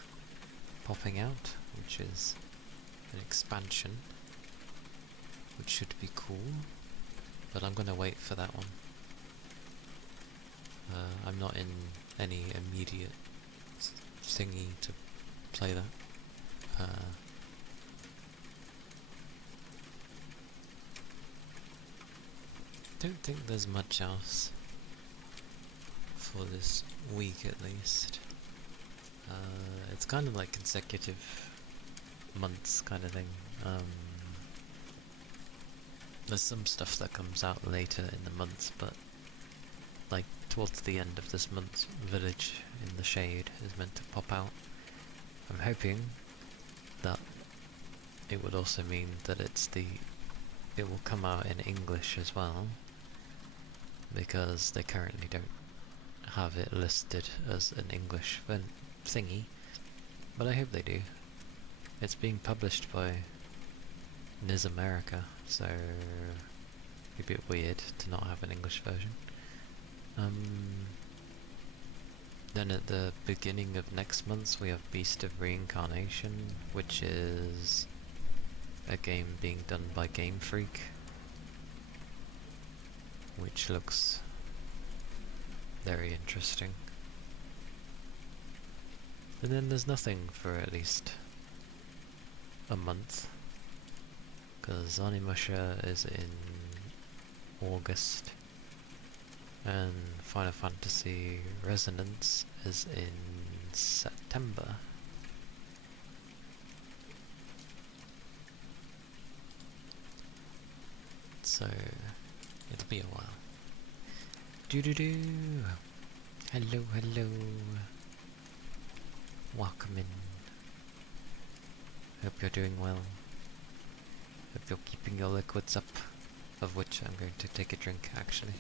popping out, which is an expansion, which should be cool, but I'm gonna wait for that one. I'm not in any immediate thingy to play that. Don't think there's much else for this week at least. It's kind of like consecutive months kind of thing. There's some stuff that comes out later in the month, but like towards the end of this month, Village in the Shade is meant to pop out. I'm hoping that it would also mean that it will come out in English as well, because they currently don't have it listed as an English thingy, but I hope they do. It's being published by Niz America, so it'd be a bit weird to not have an English version. Then at the beginning of next month we have Beast of Reincarnation, which is a game being done by Game Freak, which looks very interesting. And then there's nothing for at least a month, because Onimusha is in August, and Final Fantasy Resonance is in September. So it'll be a while. Doo-doo-doo! Hello, hello! Welcome in. Hope you're doing well. Hope you're keeping your liquids up, of which I'm going to take a drink actually.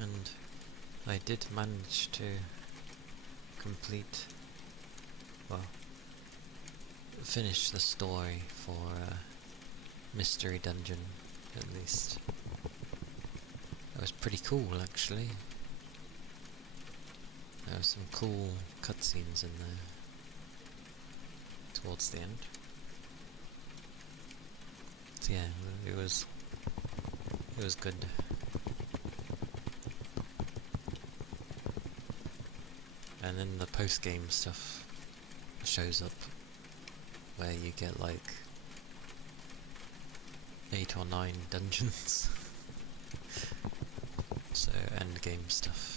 And I did manage to complete, well, finish the story for Mystery Dungeon, at least. It was pretty cool, actually. There were some cool cutscenes in there towards the end. So yeah, it was good. And then the post-game stuff shows up, where you get like 8 or 9 dungeons. So end game stuff.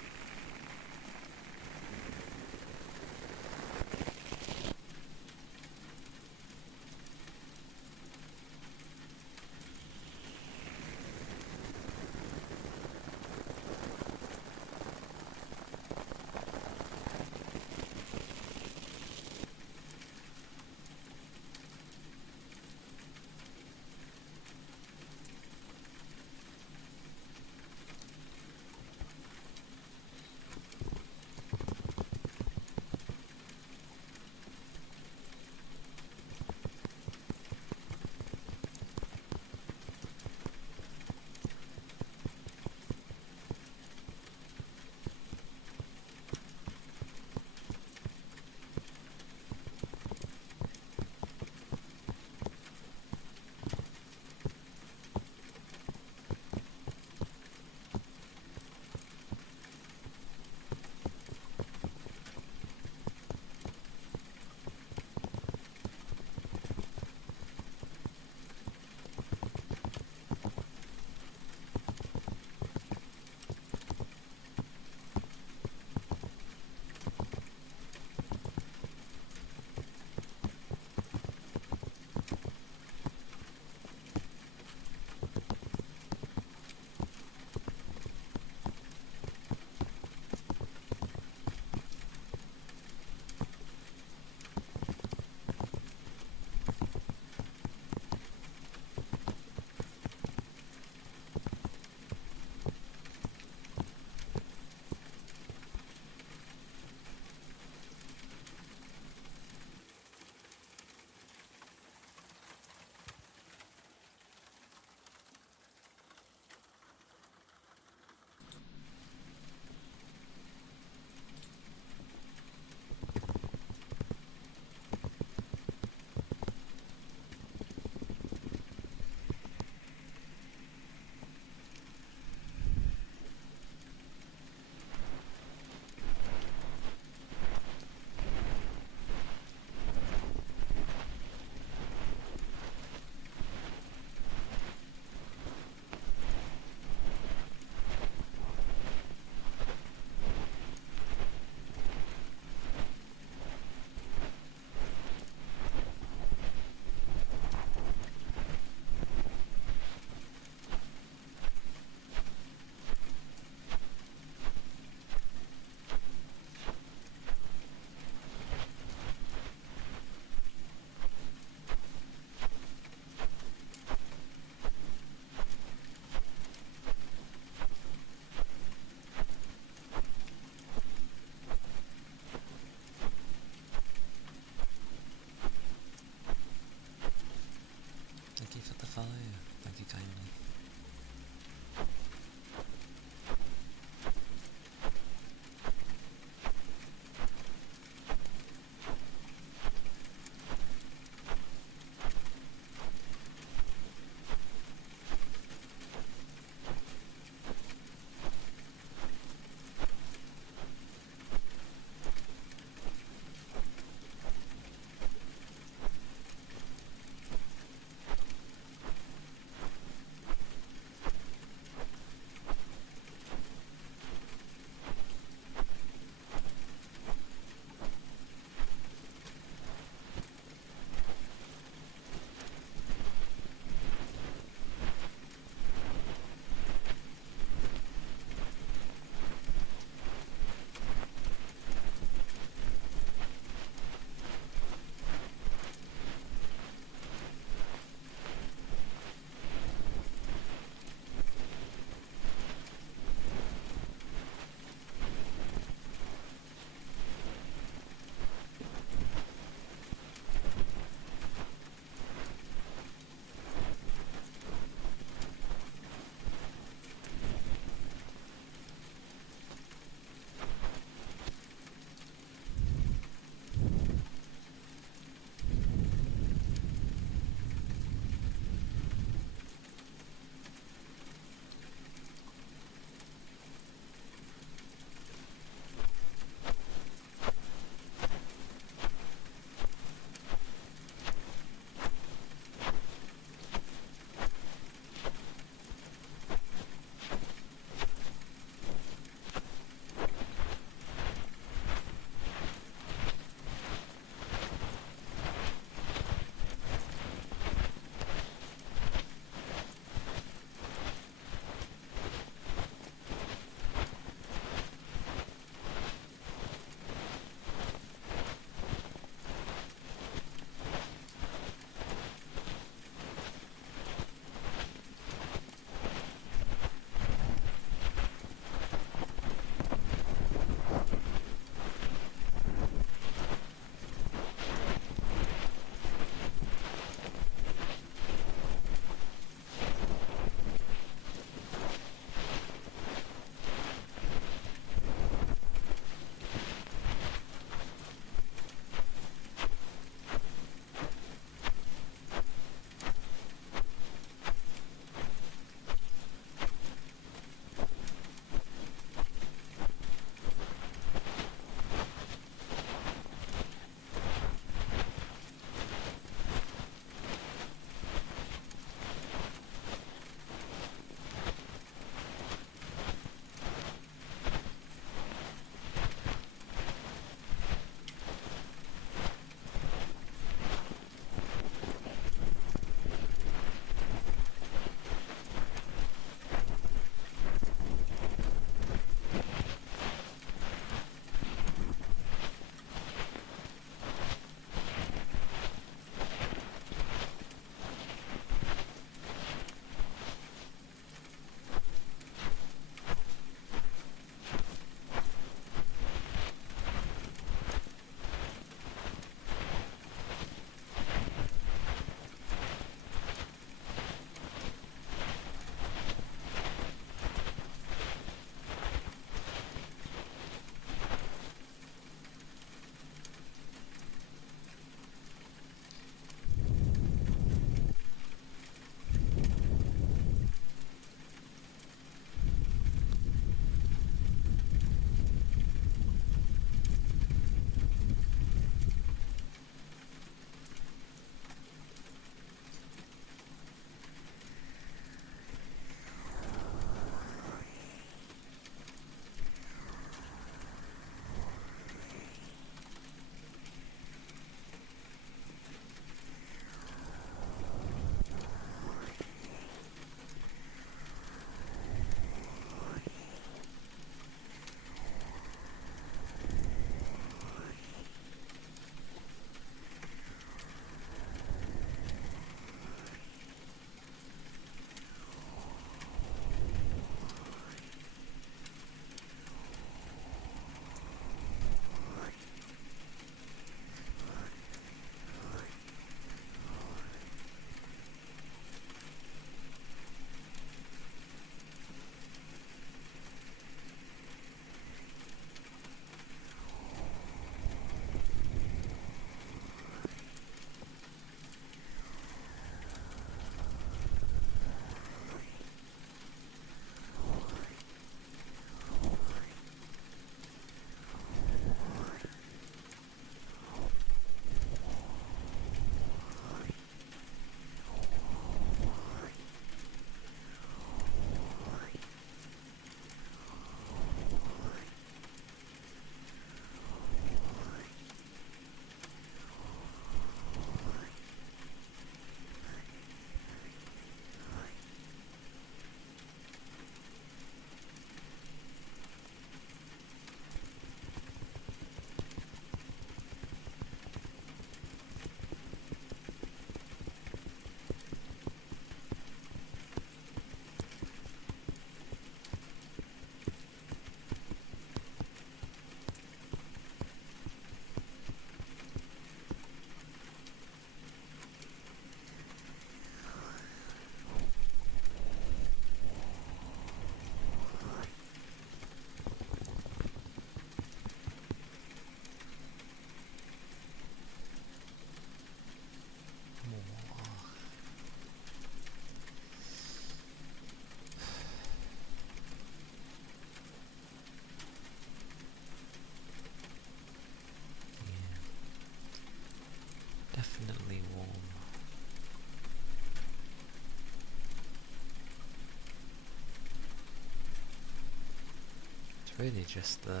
really just the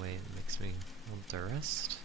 way it makes me want to rest.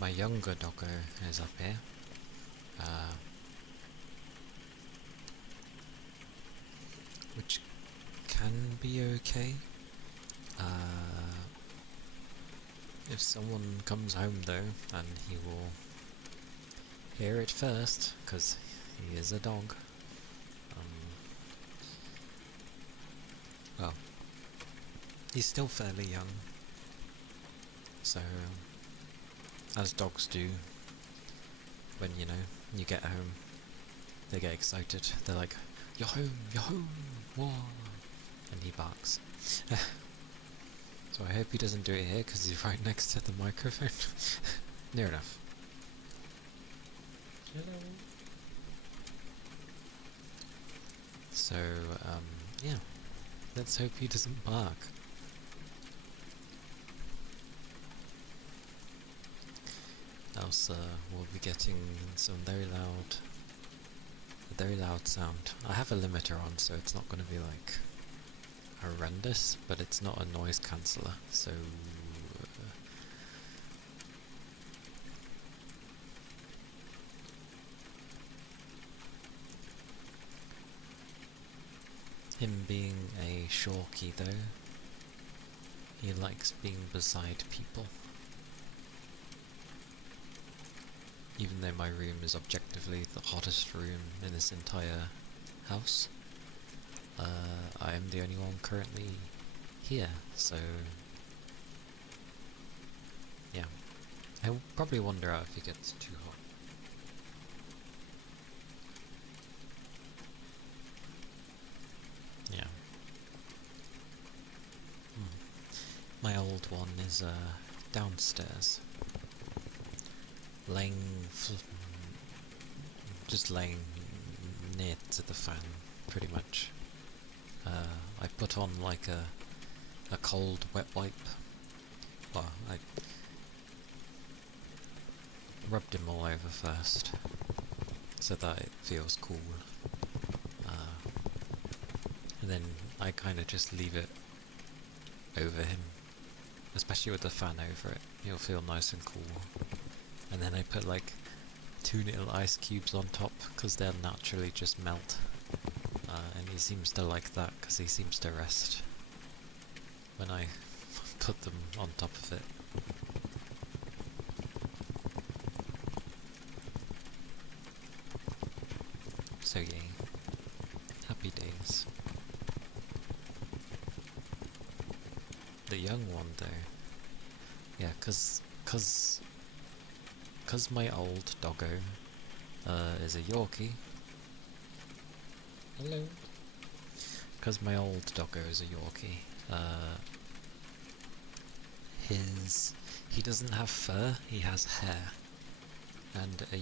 My younger doggo is up here. Which can be okay. If someone comes home though, and he will hear it first, because he is a dog. Well, he's still fairly young, so as dogs do, when you get home, they get excited. They're like, "You're home! You're home! Whoa!" And he barks. So I hope he doesn't do it here because he's right next to the microphone. Near enough. Hello. So yeah, let's hope he doesn't bark. Else we'll be getting some very loud sound. I have a limiter on, so it's not going to be like horrendous, but it's not a noise canceller, so him being a Shorkie though, he likes being beside people. Even though my room is objectively the hottest room in this entire house, I am the only one currently here, so yeah. He'll probably wander out if he gets too hot. Yeah. My old one is downstairs, just laying near to the fan, pretty much. I put on like a cold wet wipe. Well, I rubbed him all over first, so that it feels cool. And then I kind of just leave it over him, especially with the fan over it. He'll feel nice and cool. And then I put like 2 little ice cubes on top, because they'll naturally just melt. And he seems to like that, because he seems to rest when I put them on top of it. So yay. Happy days. The young one though, yeah, cause my old doggo is a Yorkie. Hello. Cause my old doggo is a Yorkie. He doesn't have fur, he has hair. And a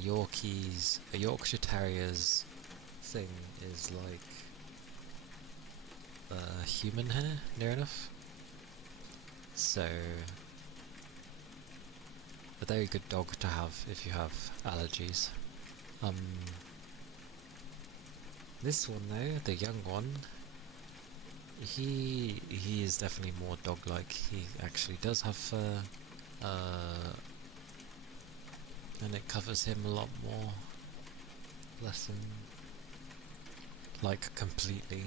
Yorkshire Terrier's thing is like human hair, near enough. So, a very good dog to have if you have allergies. This one though, the young one, he is definitely more dog-like. He actually does have fur, and it covers him a lot more. Bless him. Like, completely.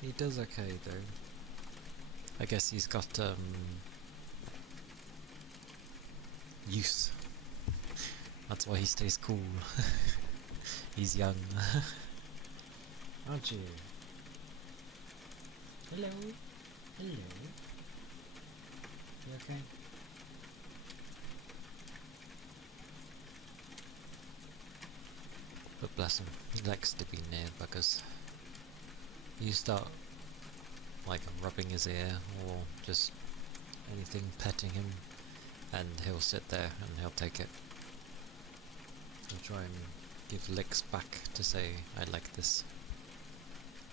He does okay though. I guess he's got youth. That's why he stays cool. He's young. Aren't you? Hello? Hello? You okay? But bless him, he likes to be near buggers. You start like rubbing his ear or just anything, petting him, and he'll sit there and he'll take it. He'll try and give licks back to say, I like this.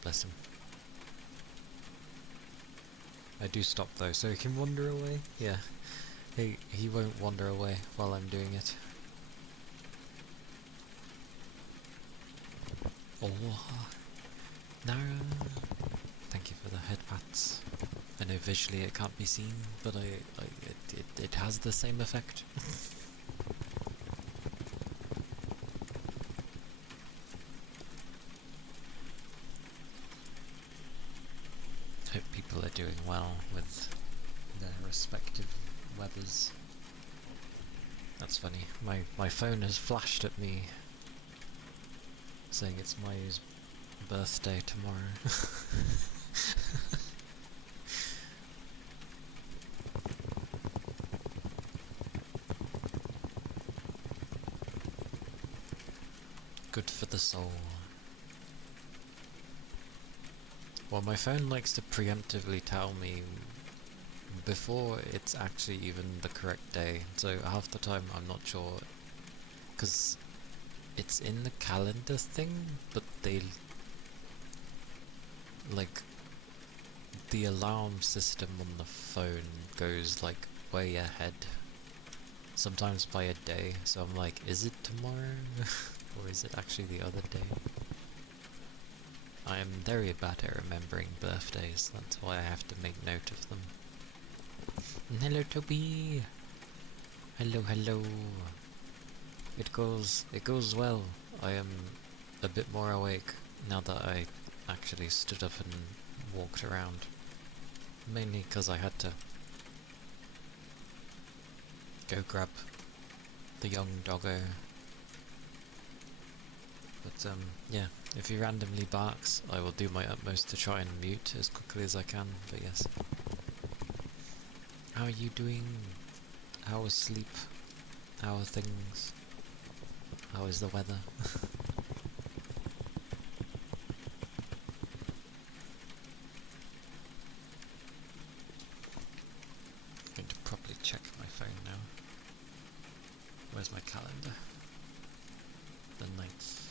Bless him. I do stop though, so he can wander away. Yeah, he won't wander away while I'm doing it. Oh, no. Thank you for the head pats. I know visually it can't be seen, but it has the same effect. Hope people are doing well with their respective weathers. That's funny. My phone has flashed at me saying it's Mayu's birthday tomorrow. Good for the soul. Well, my phone likes to preemptively tell me before it's actually even the correct day, so half the time I'm not sure, because it's in the calendar thing, but they, like, the alarm system on the phone goes like way ahead, sometimes by a day, so I'm like, is it tomorrow? Or is it actually the other day? I am very bad at remembering birthdays, that's why I have to make note of them. And hello Toby! Hello, hello! It goes well. I am a bit more awake now that I actually stood up and walked around. Mainly because I had to go grab the young doggo. But yeah, if he randomly barks, I will do my utmost to try and mute as quickly as I can, but yes. How are you doing? How was sleep? How are things? How is the weather? I'm going to properly check my phone now. Where's my calendar? The 9th.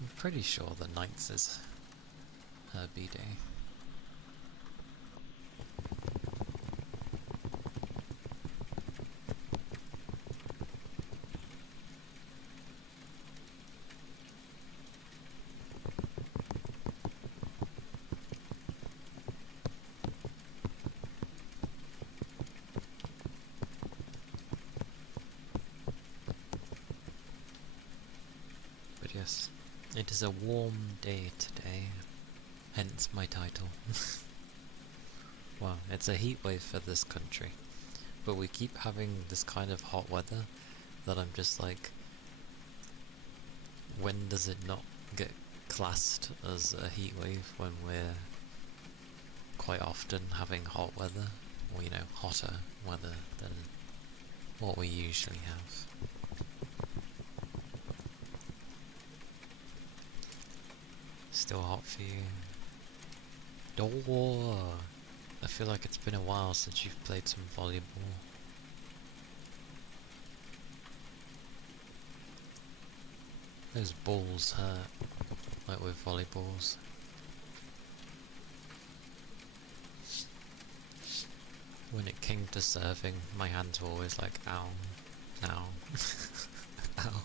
I'm pretty sure the 9th is her B-Day. But yes, it is a warm day today, hence my title. Well, it's a heat wave for this country, but we keep having this kind of hot weather that I'm just like, when does it not get classed as a heat wave when we're quite often having hot weather, or you know, hotter weather than what we usually have. Still hot for you? Oh, I feel like it's been a while since you've played some volleyball. Those balls hurt, like with volleyballs. When it came to serving, my hands were always like, ow, ow, ow.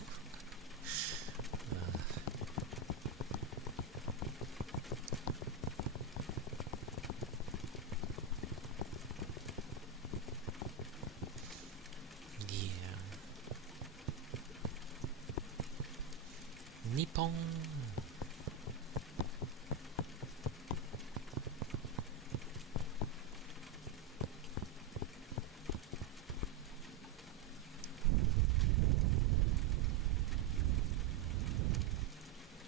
Yeah. Nippon!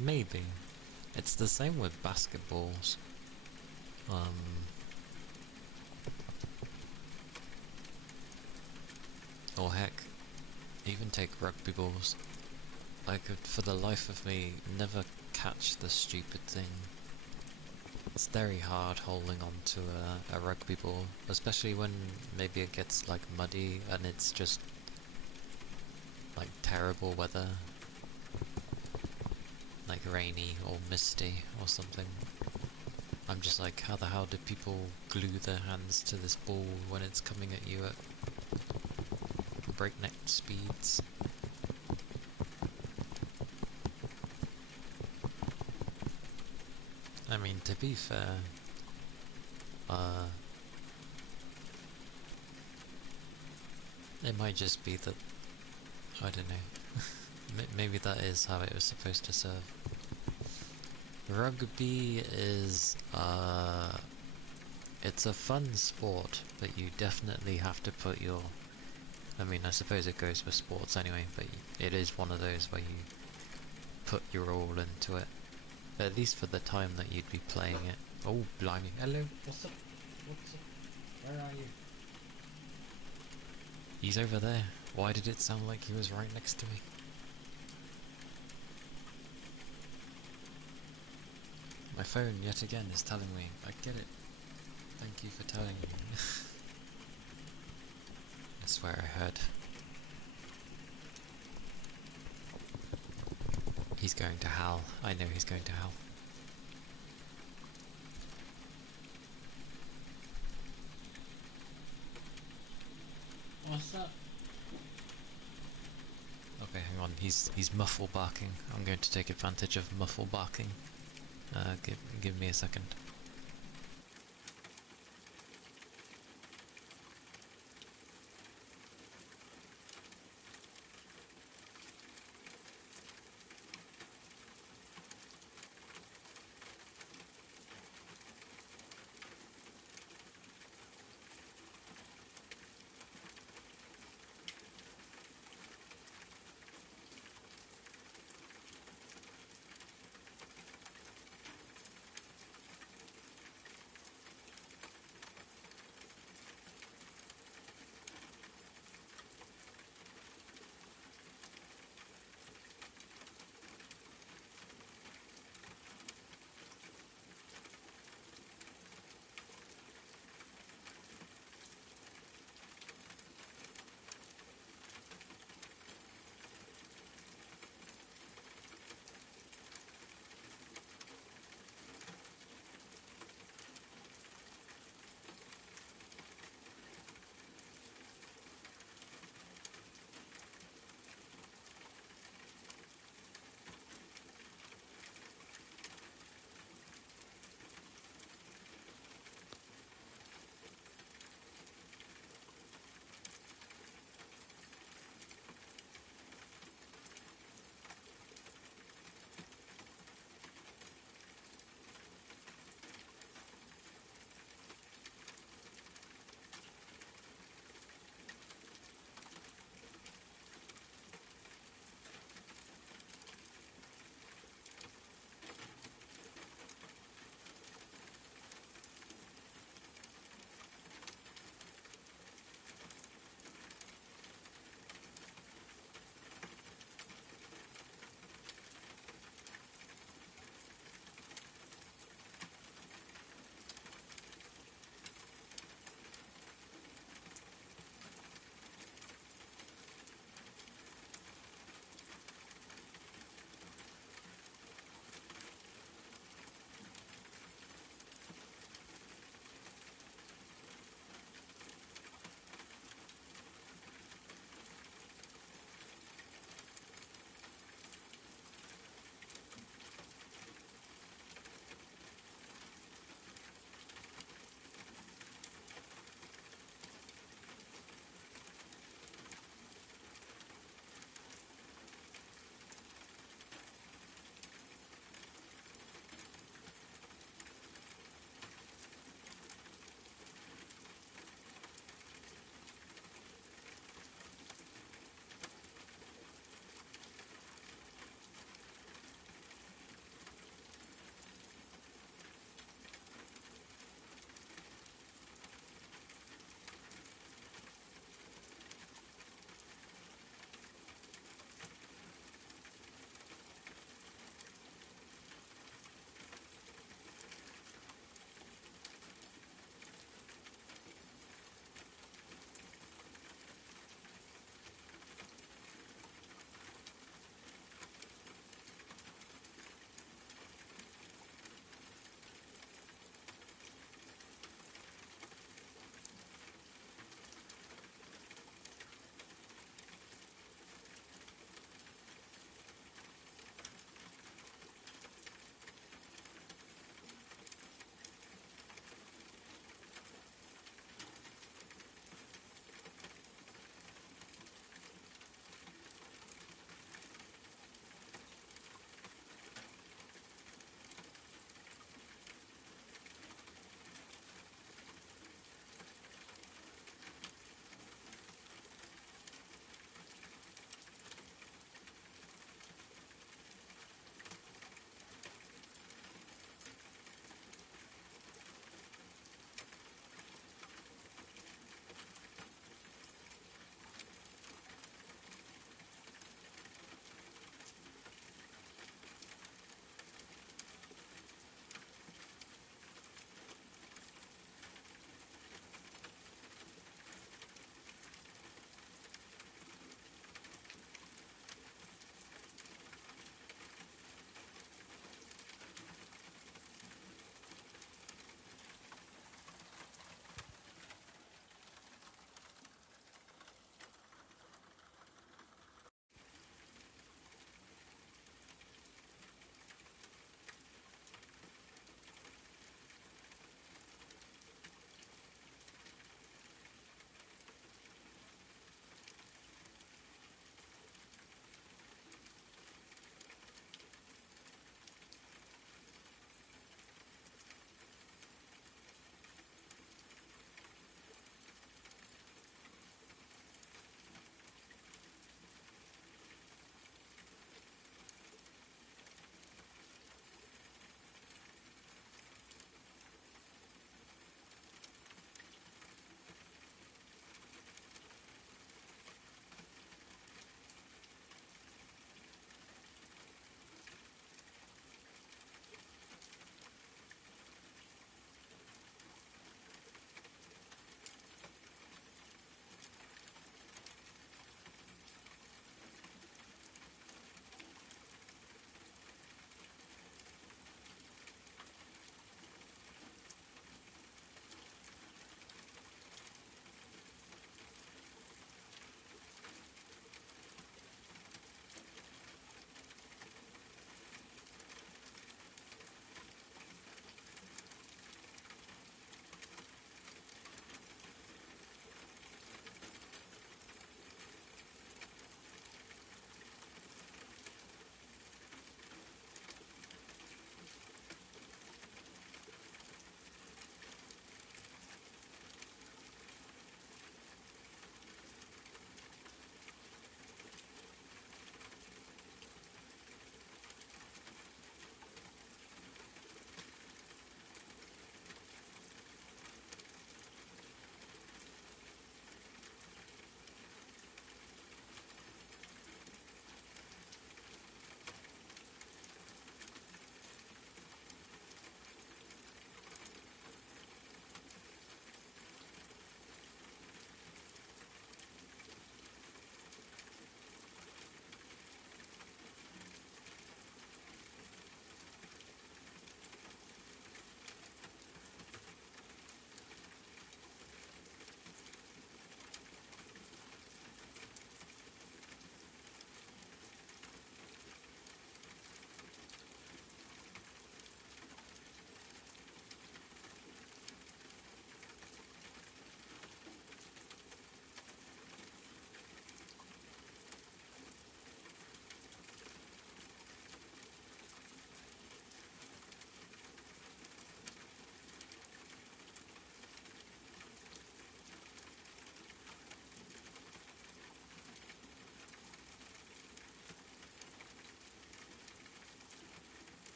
Maybe. It's the same with basketballs. Or heck, even take rugby balls. I could, for the life of me, never catch the stupid thing. It's very hard holding on to a rugby ball, especially when maybe it gets like muddy and it's just like terrible weather. Like rainy or misty or something. I'm just like, how the hell do people glue their hands to this ball when it's coming at you at breakneck speeds? I mean, to be fair, It might just be that, I don't know, maybe that is how it was supposed to serve. Rugby is, it's a fun sport, but you definitely have to put your, I mean, I suppose it goes for sports anyway, but it is one of those where you put your all into it. At least for the time that you'd be playing it. Oh, blimey. Hello. What's up? What's up? Where are you? He's over there. Why did it sound like he was right next to me? My phone, yet again, is telling me. I get it. Thank you for telling me. I swear I heard. He's going to howl. I know he's going to howl. What's up? Okay, hang on. He's muffle barking. I'm going to take advantage of muffle barking. Give me a second.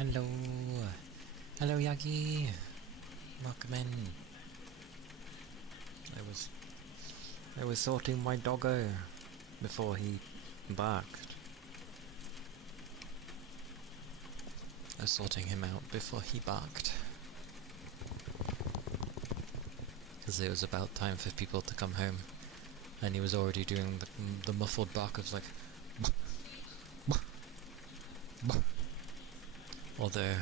Hello! Hello, Yagi! Welcome in. I was sorting my doggo before he barked. I was sorting him out before he barked. Because it was about time for people to come home. And he was already doing the muffled bark of like... Although...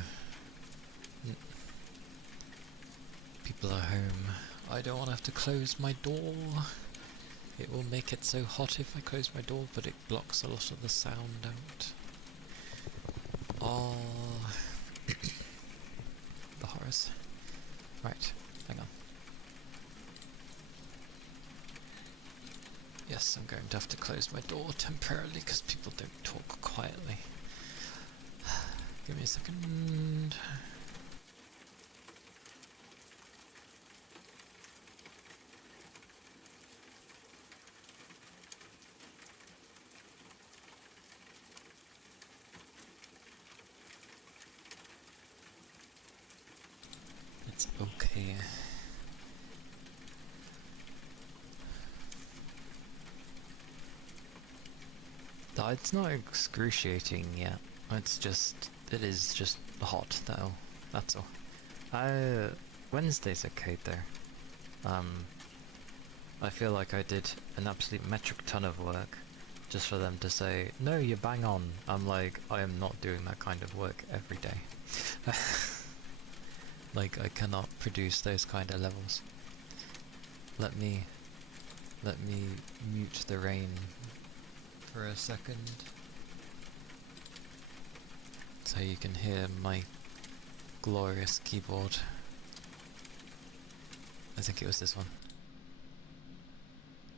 people are home. I don't want to have to close my door. It will make it so hot if I close my door, but it blocks a lot of the sound out. Oh... the horrors. Right, hang on. Yes, I'm going to have to close my door temporarily because people don't talk quietly. Give me a second. It's okay. It's not excruciating yet. It is just hot though. That's all. Wednesday's okay though. I feel like I did an absolute metric ton of work just for them to say, no, you're bang on. I'm like, I am not doing that kind of work every day. Like, I cannot produce those kind of levels. Let me mute the rain for a second so you can hear my glorious keyboard. I think it was this one.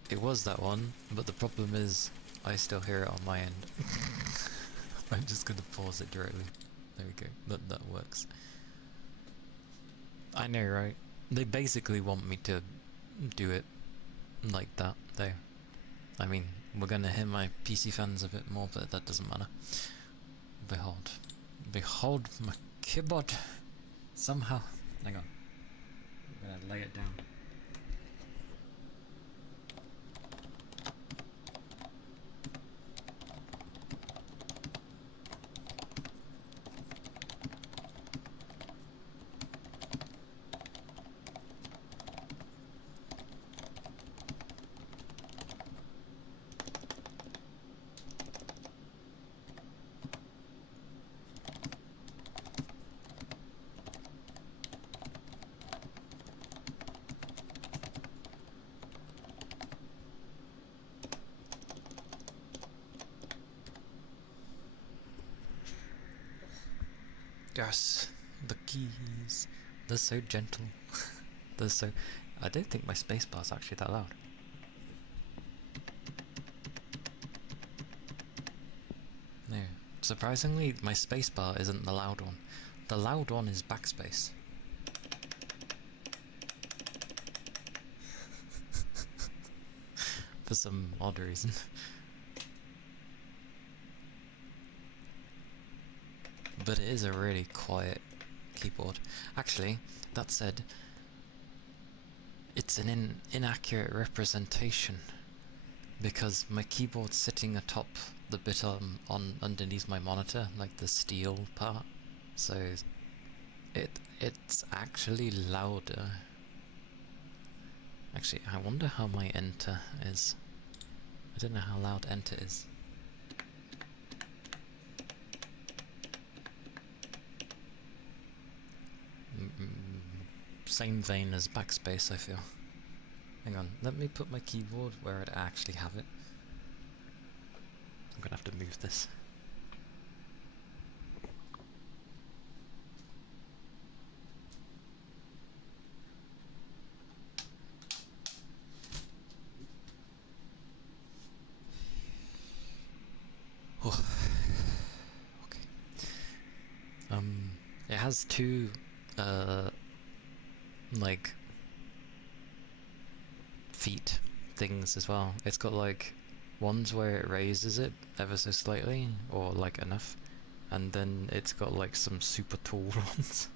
It was that one, but the problem is I still hear it on my end. I'm just gonna pause it directly. There we go. That works. I know, right? They basically want me to do it like that, though. I mean, we're gonna hit my PC fans a bit more, but that doesn't matter. Behold. Behold my keyboard! Somehow. Hang on. I'm gonna lay it down. Yes, the keys. They're so gentle. They're so... I don't think my spacebar's actually that loud. No. Surprisingly, my spacebar isn't the loud one. The loud one is backspace. For some odd reason. But it is a really quiet keyboard. Actually, that said, it's an inaccurate representation because my keyboard's sitting atop the bit on underneath my monitor, like the steel part. So it's actually louder. Actually, I wonder how my enter is. I don't know how loud enter is. Same vein as backspace, I feel. Hang on, let me put my keyboard where I'd actually have it. I'm gonna have to move this. Oh. Okay. It has two, like, feet things as well. It's got like ones where it raises it ever so slightly, or like enough, and then it's got like some super tall ones,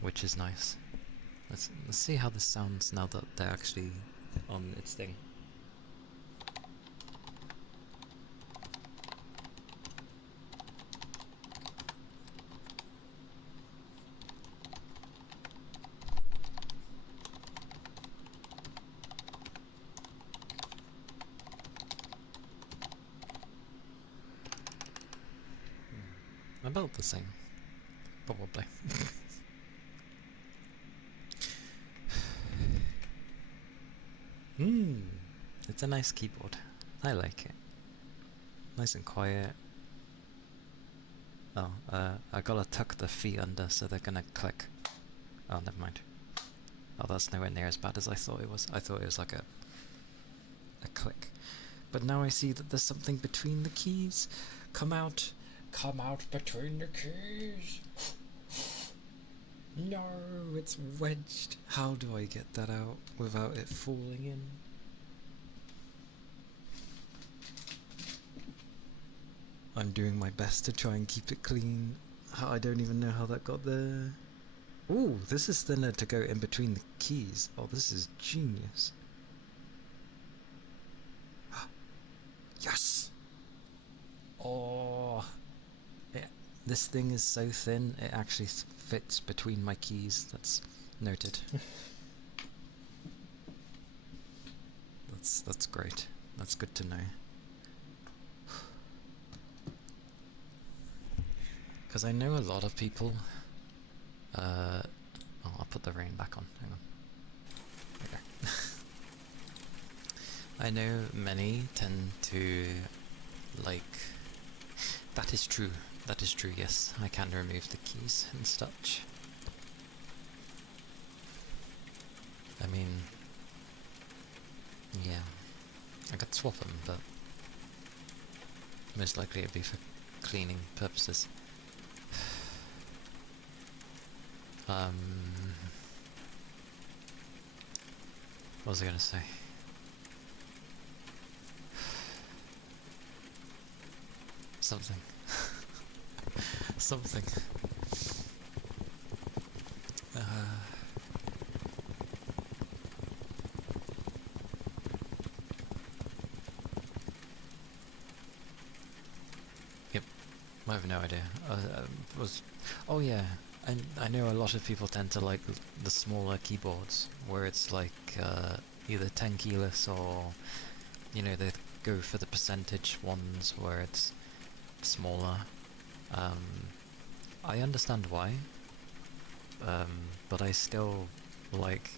which is nice. Let's see how this sounds now that they're actually on its thing. About the same, probably. It's a nice keyboard. I like it. Nice and quiet. Oh, I gotta tuck the feet under so they're gonna click. Oh, never mind. Oh, that's nowhere near as bad as I thought it was. I thought it was like a click. But now I see that there's something between the keys. Come out between the keys. No, it's wedged. How do I get that out without it falling in? I'm doing my best to try and keep it clean. I don't even know how that got there. Ooh, this is thinner to go in between the keys. Oh, this is genius. Yes! Oh, yeah. This thing is so thin, it actually fits between my keys. That's noted. That's great. That's good to know. Because I know a lot of people... oh, I'll put the rain back on. Hang on. Okay. I know many tend to like... That is true. That is true, yes. I can remove the keys and such. I mean... Yeah. I could swap them, but... most likely it'd be for cleaning purposes. What was I gonna say? Something. Something. Yep. I have no idea. Oh yeah. I know a lot of people tend to like the smaller keyboards, where it's like either 10 keyless or, you know, they go for the percentage ones where it's smaller. I understand why, but I still like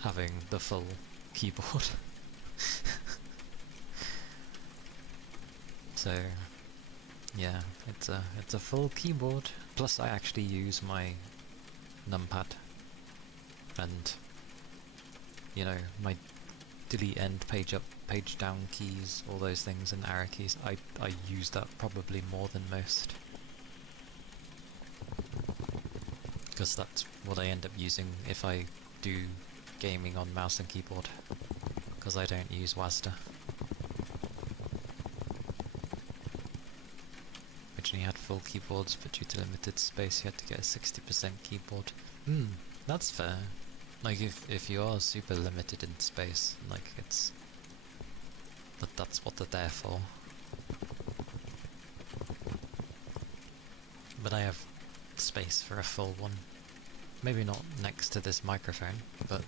having the full keyboard. So yeah, it's a full keyboard. Plus, I actually use my numpad and, you know, my delete end, page up, page down keys, all those things, and arrow keys. I use that probably more than most, because that's what I end up using if I do gaming on mouse and keyboard, because I don't use WASD. Originally had full keyboards, but due to limited space you had to get a 60% keyboard. That's fair. Like, if you are super limited in space, like, it's... that's what they're there for. But I have space for a full one. Maybe not next to this microphone, but,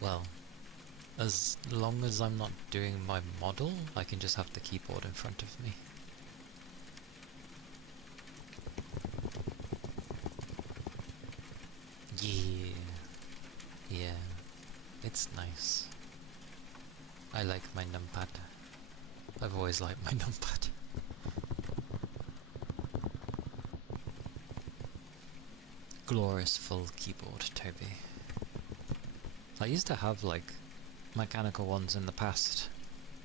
well, as long as I'm not doing my model, I can just have the keyboard in front of me. Yeah, it's nice. I like my numpad. I've always liked my numpad. Glorious full keyboard, Toby. I used to have, like, mechanical ones in the past.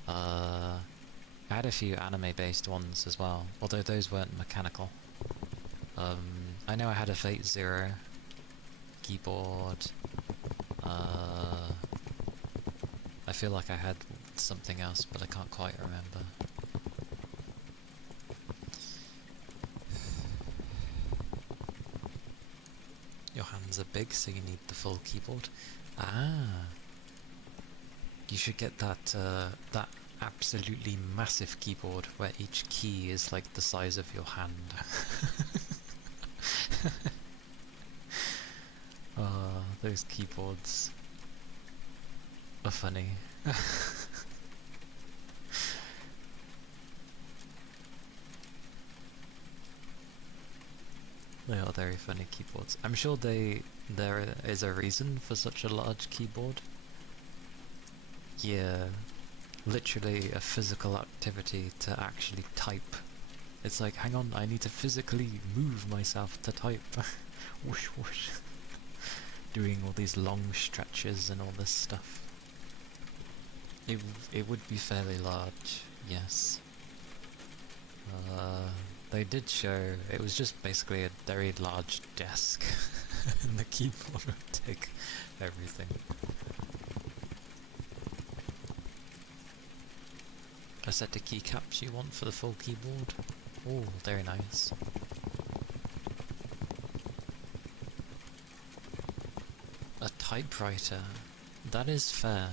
I had a few anime-based ones as well, although those weren't mechanical. I know I had a Fate Zero keyboard. I feel like I had something else, but I can't quite remember. buttons are big, so you need the full keyboard. Ah, you should get that absolutely massive keyboard where each key is like the size of your hand. Those keyboards are funny. They are very funny keyboards. I'm sure there is a reason for such a large keyboard. Yeah, literally a physical activity to actually type. It's like, hang on, I need to physically move myself to type. Whoosh whoosh. Doing all these long stretches and all this stuff. It would be fairly large, yes. They did show it was just basically a very large desk, and the keyboard would take everything. A set of keycaps you want for the full keyboard? Oh, very nice. A typewriter. That is fair.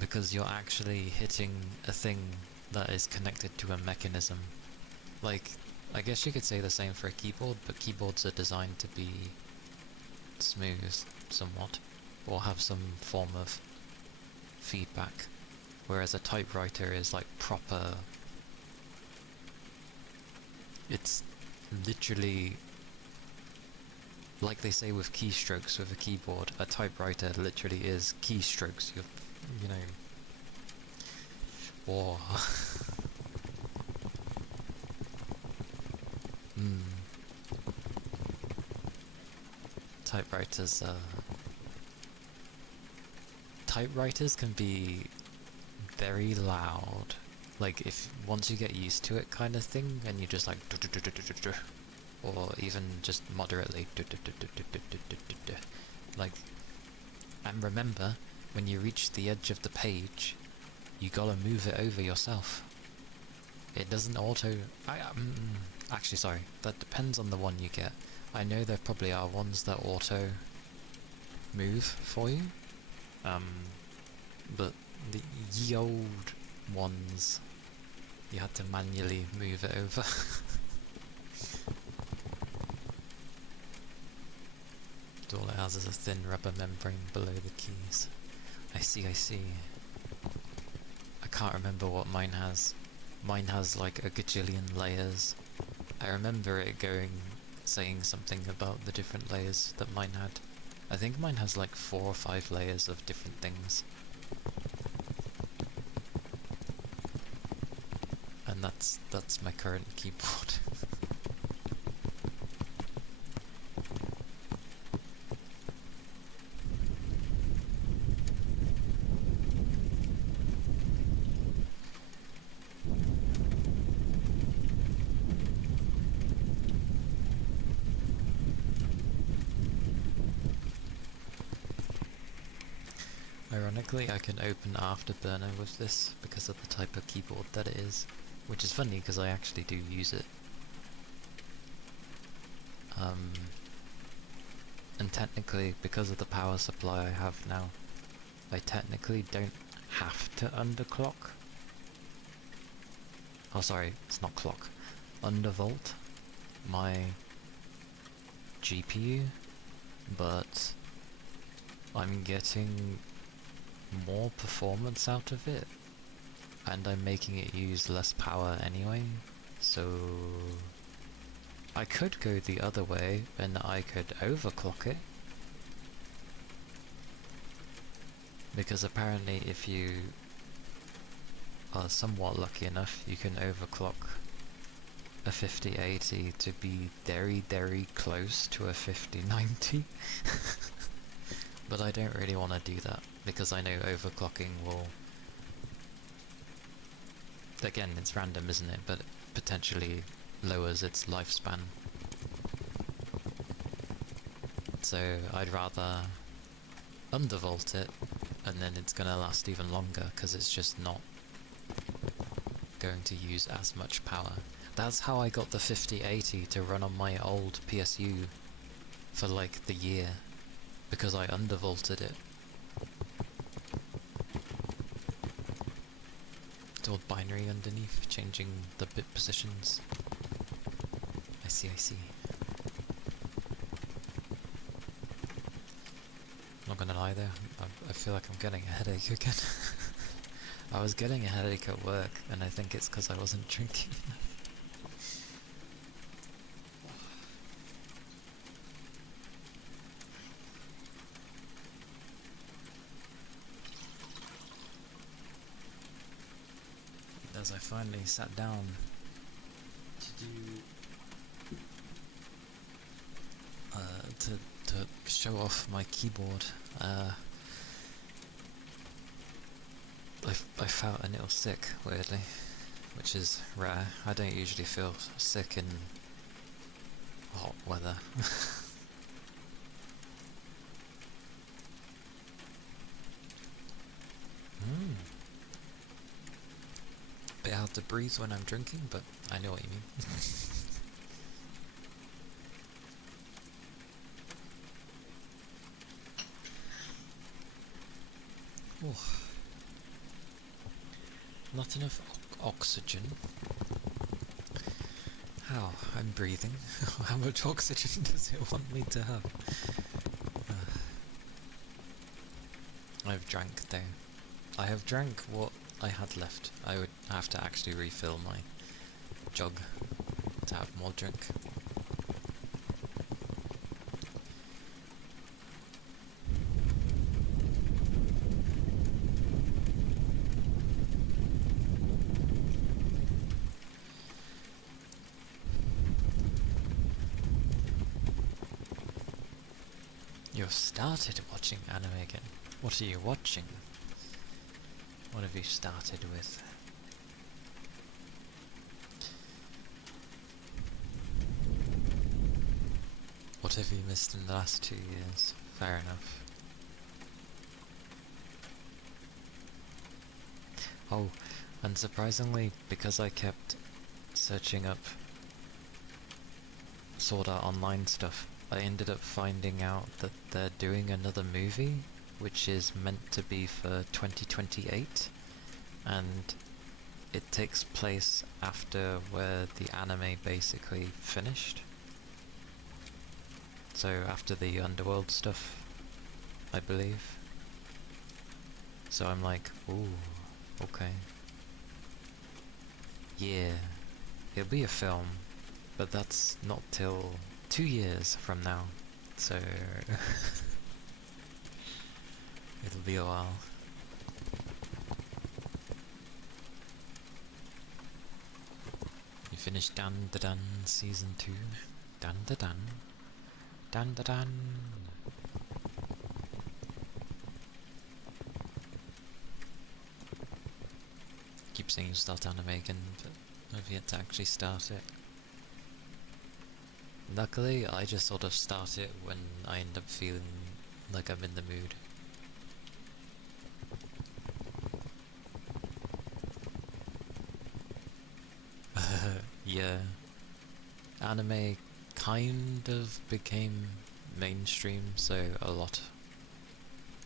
Because you're actually hitting a thing that is connected to a mechanism. Like, I guess you could say the same for a keyboard, but keyboards are designed to be smooth, somewhat, or have some form of feedback, whereas a typewriter is like proper. It's literally, like they say with keystrokes with a keyboard, a typewriter literally is keystrokes. You know, or typewriters. Typewriters can be very loud. Like if once you get used to it, kind of thing, and you just like, or even just moderately, like. And remember, when you reach the edge of the page, you gotta move it over yourself. It doesn't auto. Actually, sorry, that depends on the one you get. I know there probably are ones that auto move for you, but the ye old ones, you had to manually move it over. All it has is a thin rubber membrane below the keys. I see. I can't remember what mine has. Mine has like a gajillion layers. I remember it saying something about the different layers that mine had. I think mine has like 4 or 5 layers of different things. And that's my current keyboard. Ironically, I can open Afterburner with this because of the type of keyboard that it is, which is funny because I actually do use it. And technically, because of the power supply I have now, I technically don't have to underclock. Oh sorry, it's not clock. Undervolt my GPU, but I'm getting more performance out of it, and I'm making it use less power anyway, so I could go the other way and I could overclock it, because apparently if you are somewhat lucky enough, you can overclock a 5080 to be very, very close to a 5090. But I don't really want to do that, because I know overclocking will... Again, it's random, isn't it? But potentially lowers its lifespan. So I'd rather undervolt it, and then it's going to last even longer, because it's just not going to use as much power. That's how I got the 5080 to run on my old PSU for like the year, because I undervolted it. It's all binary underneath, changing the bit positions. I see, I see. Not gonna lie though, I feel like I'm getting a headache again. I was getting a headache at work, and I think it's because I wasn't drinking. As I finally sat down to do to show off my keyboard, I felt a little sick, weirdly, which is rare. I don't usually feel sick in hot weather. Bit hard to breathe when I'm drinking, but I know what you mean. Oh. Not enough oxygen. How? I'm breathing. How much oxygen does it want me to have? I've drank though. I have drank what I had left. I would have to actually refill my jug to have more drink. You've started watching anime again. What are you watching? What have you started with? What have you missed in the last 2 years? Fair enough. Oh, and surprisingly, because I kept searching up Sword Art Online stuff, I ended up finding out that they're doing another movie, which is meant to be for 2028, and it takes place after where the anime basically finished. So after the Underworld stuff, I believe. So I'm like, ooh, okay. Yeah, it'll be a film, but that's not till 2 years from now, so it'll be a while. You finished Dan Da Dan Season 2? Dan Da Dan? Dan Da Dan! Keep saying start anime again, but I've yet to actually start it. Luckily, I just sort of start it when I end up feeling like I'm in the mood. Yeah. Anime kind of became mainstream, so a lot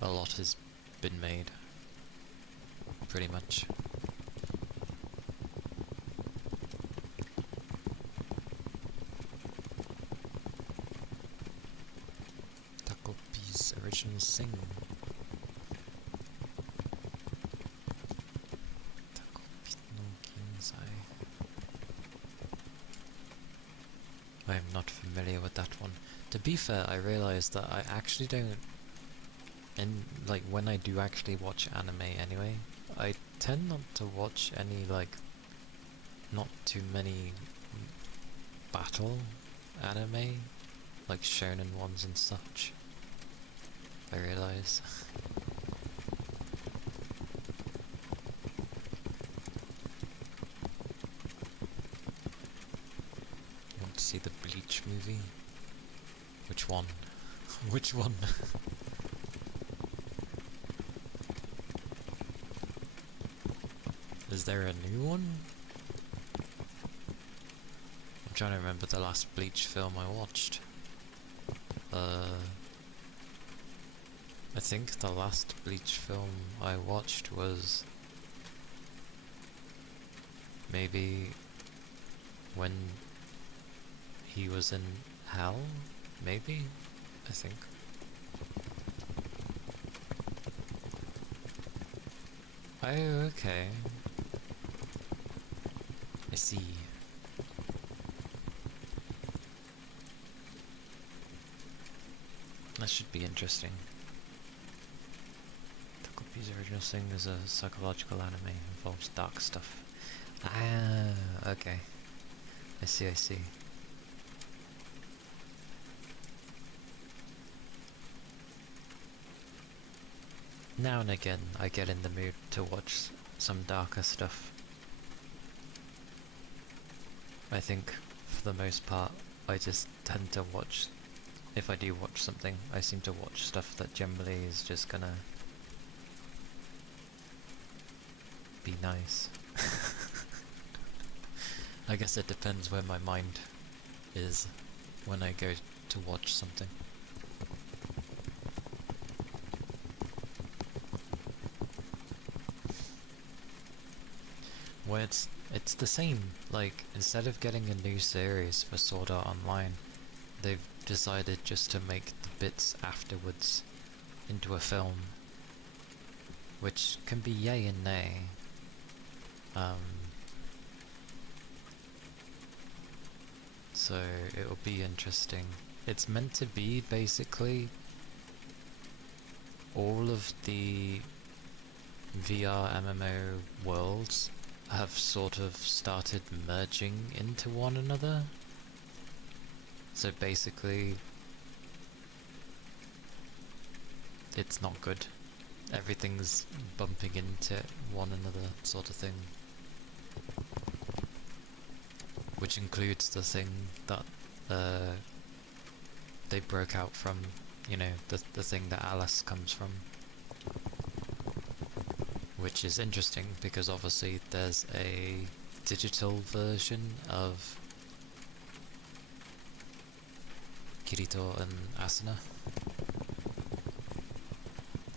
has been made. Pretty much. Original sing. I am not familiar with that one. To be fair, I realised that I actually don't, and like when I do actually watch anime anyway, I tend not to watch any like, not too many battle anime, like shonen ones and such. I realise. You want to see the Bleach movie? Which one? Which one? Is there a new one? trying to remember the last Bleach film I watched. I think the last Bleach film I watched was maybe when he was in hell, maybe? I think. Oh, okay. I see. That should be interesting. Takopi's original thing is a psychological anime, involves dark stuff. Ah, okay. I see, I see. Now and again, I get in the mood to watch some darker stuff. I think, for the most part, I just tend to watch, if I do watch something, I seem to watch stuff that generally is just gonna be nice. I guess it depends where my mind is when I go to watch something. Where it's the same, like, instead of getting a new series for Sword Art Online, they've decided just to make the bits afterwards into a film, which can be yay and nay. So it'll be interesting. It's meant to be basically all of the VR MMO worlds have sort of started merging into one another. So basically, it's not good. Everything's bumping into one another, sort of thing. Which includes the thing that they broke out from, you know, the thing that Alice comes from. Which is interesting because obviously there's a digital version of Kirito and Asuna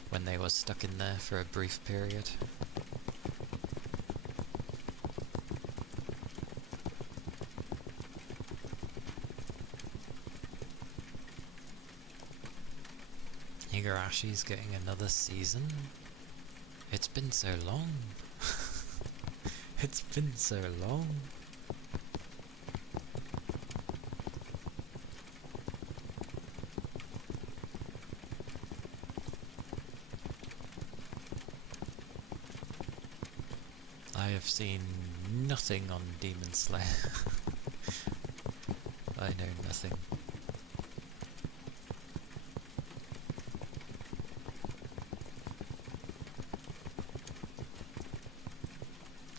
when they were stuck in there for a brief period. Higarashi's getting another season? It's been so long. It's been so long. I have seen nothing on Demon Slayer. I know nothing.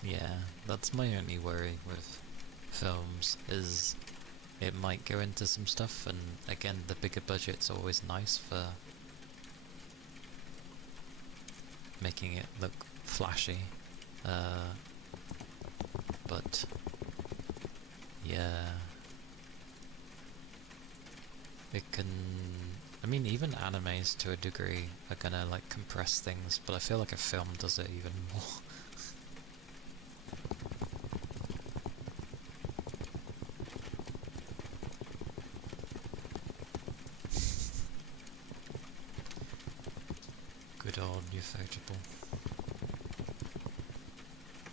Yeah, that's my only worry with films, is it might go into some stuff, and again, the bigger budget's always nice for making it look flashy. But yeah, it can, I mean, even animes to a degree are gonna like compress things, but I feel like a film does it even more. Good old Ufotable.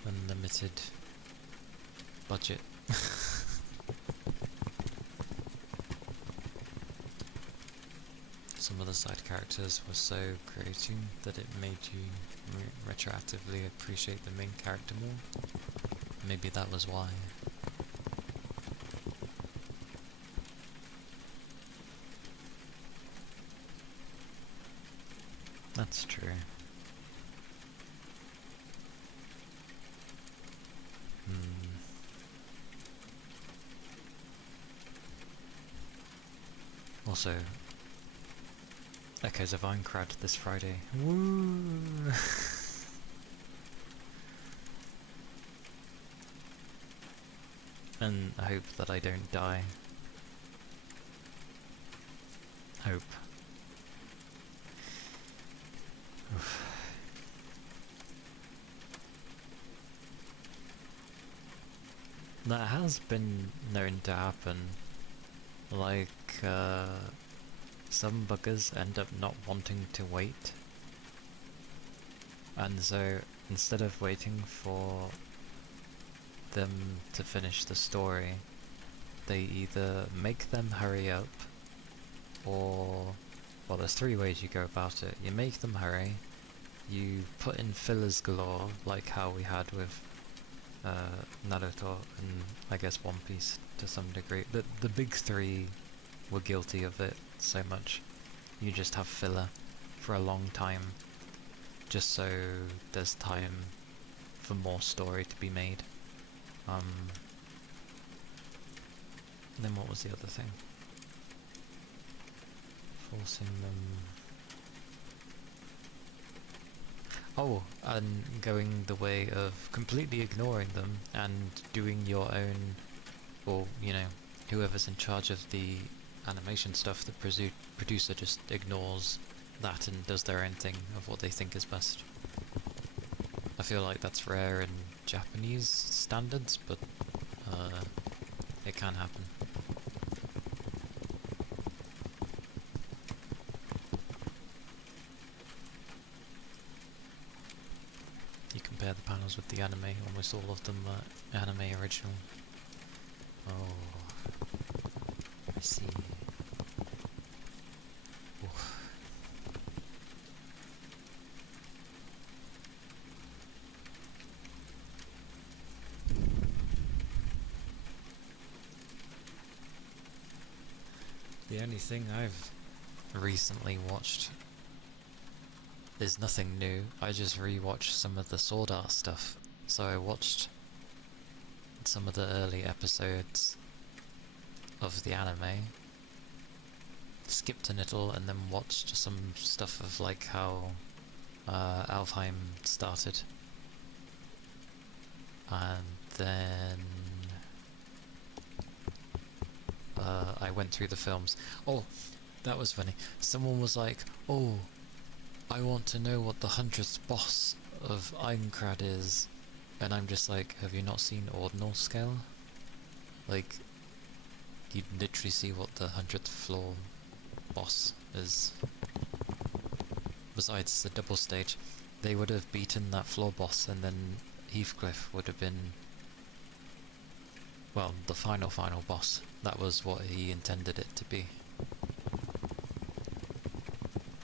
Unlimited budget. Some of the side characters were so grating that it made you retroactively appreciate the main character more. Maybe that was why. That's true. Also, Echoes of Aincrad this Friday. Woo! And hope that I don't die. Hope. Oof. That has been known to happen. Like, some buggers end up not wanting to wait. And so, instead of waiting for them to finish the story, they either make them hurry up, or... well, there's three ways you go about it. You make them hurry, you put in fillers galore, like how we had with Naruto and I guess One Piece to some degree. The big three were guilty of it so much. You just have filler for a long time, just so there's time for more story to be made. Then what was the other thing? Forcing them... oh, and going the way of completely ignoring them and doing your own, or, you know, whoever's in charge of the animation stuff, the producer just ignores that and does their own thing of what they think is best. I feel like that's rare in Japanese standards, but it can happen. You compare the panels with the anime, almost all of them are anime original. Oh, I see. Oof. The only thing I've recently watched is nothing new. I just rewatched some of the Sword Art stuff. So I watched some of the early episodes of the anime, skipped a little, and then watched some stuff of like how Alfheim started. And then I went through the films. Oh, that was funny. Someone was like, oh, I want to know what the 100th boss of Aincrad is. And I'm just like, have you not seen Ordinal Scale? Like, you'd literally see what the 100th floor boss is. Besides the double stage, they would have beaten that floor boss, and then Heathcliff would have been, well, the final boss. That was what he intended it to be.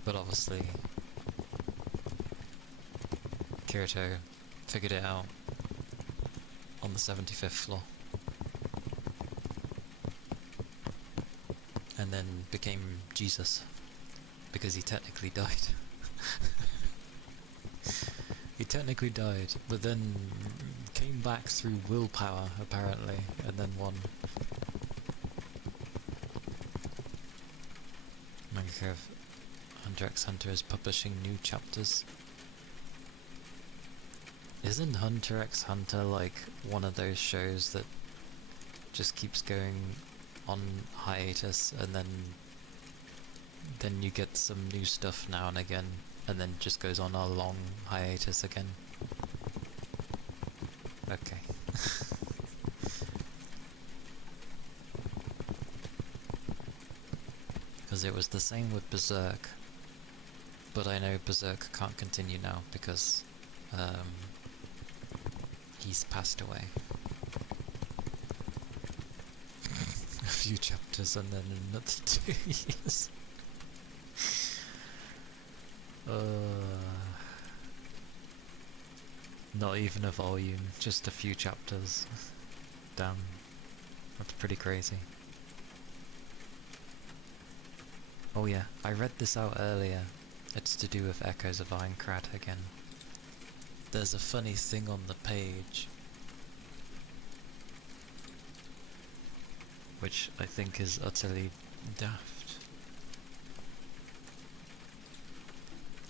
But obviously, Kirito figured it out on the 75th floor. And then became Jesus, because he technically died. He technically died, but then came back through willpower, apparently, and then won. Like if Hunter x Hunter is publishing new chapters. Isn't Hunter x Hunter like one of those shows that just keeps going on hiatus, and then you get some new stuff now and again, and then just goes on a long hiatus again? Okay. Because it was the same with Berserk, but I know Berserk can't continue now because he's passed away. A few chapters and then another 2 years. Not even a volume, just a few chapters. Damn, that's pretty crazy. Oh yeah, I read this out earlier. It's to do with Echoes of Aincrad again. There's a funny thing on the page, which I think is utterly daft.